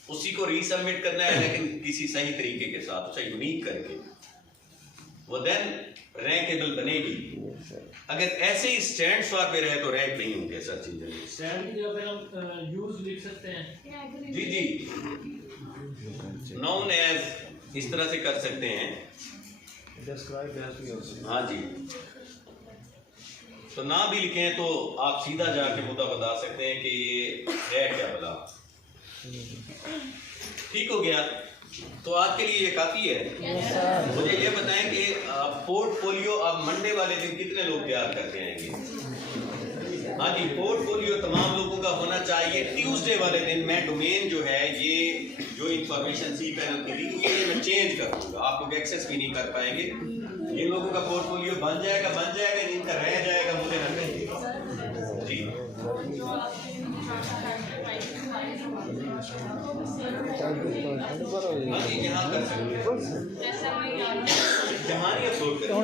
उसी को रीसबमिट करना है, लेकिन किसी सही तरीके के साथ, उसे यूनिक करके, वो देन रैंकेबल बनेगी। अगर ऐसे ही स्टैंड फॉर पे रहे तो रैंक नहीं होंगे सर्च इंजन में। स्टैंड की जगह हम यूज लिख सकते हैं। जी जी, नोन एज इस तरह से कर सकते हैं। हाँ जी, तो ना भी लिखें तो आप सीधा जाके मुद्दा बता सकते हैं कि ये है क्या भला। ठीक हो गया, तो आज के लिए ये काफी है। मुझे ये बताएं कि पोर्टफोलियो आप मंडे वाले दिन कितने लोग तैयार करके आएंगे? हाँ जी, पोर्टफोलियो तमाम लोगों का होना चाहिए। ट्यूसडे वाले दिन मैं डोमेन जो है, ये जो इंफॉर्मेशन सी पैनल की दी हुई है, मैं चेंज कर दूंगा, आप लोग एक्सेस भी नहीं कर पाएंगे। इन लोगों का पोर्टफोलियो बन जाएगा, इनका रह जाएगा, मुझे ना कहिए जी। हाँ जी, यहाँ कर सकते हैं, जहाँ नहीं अपलोड करें।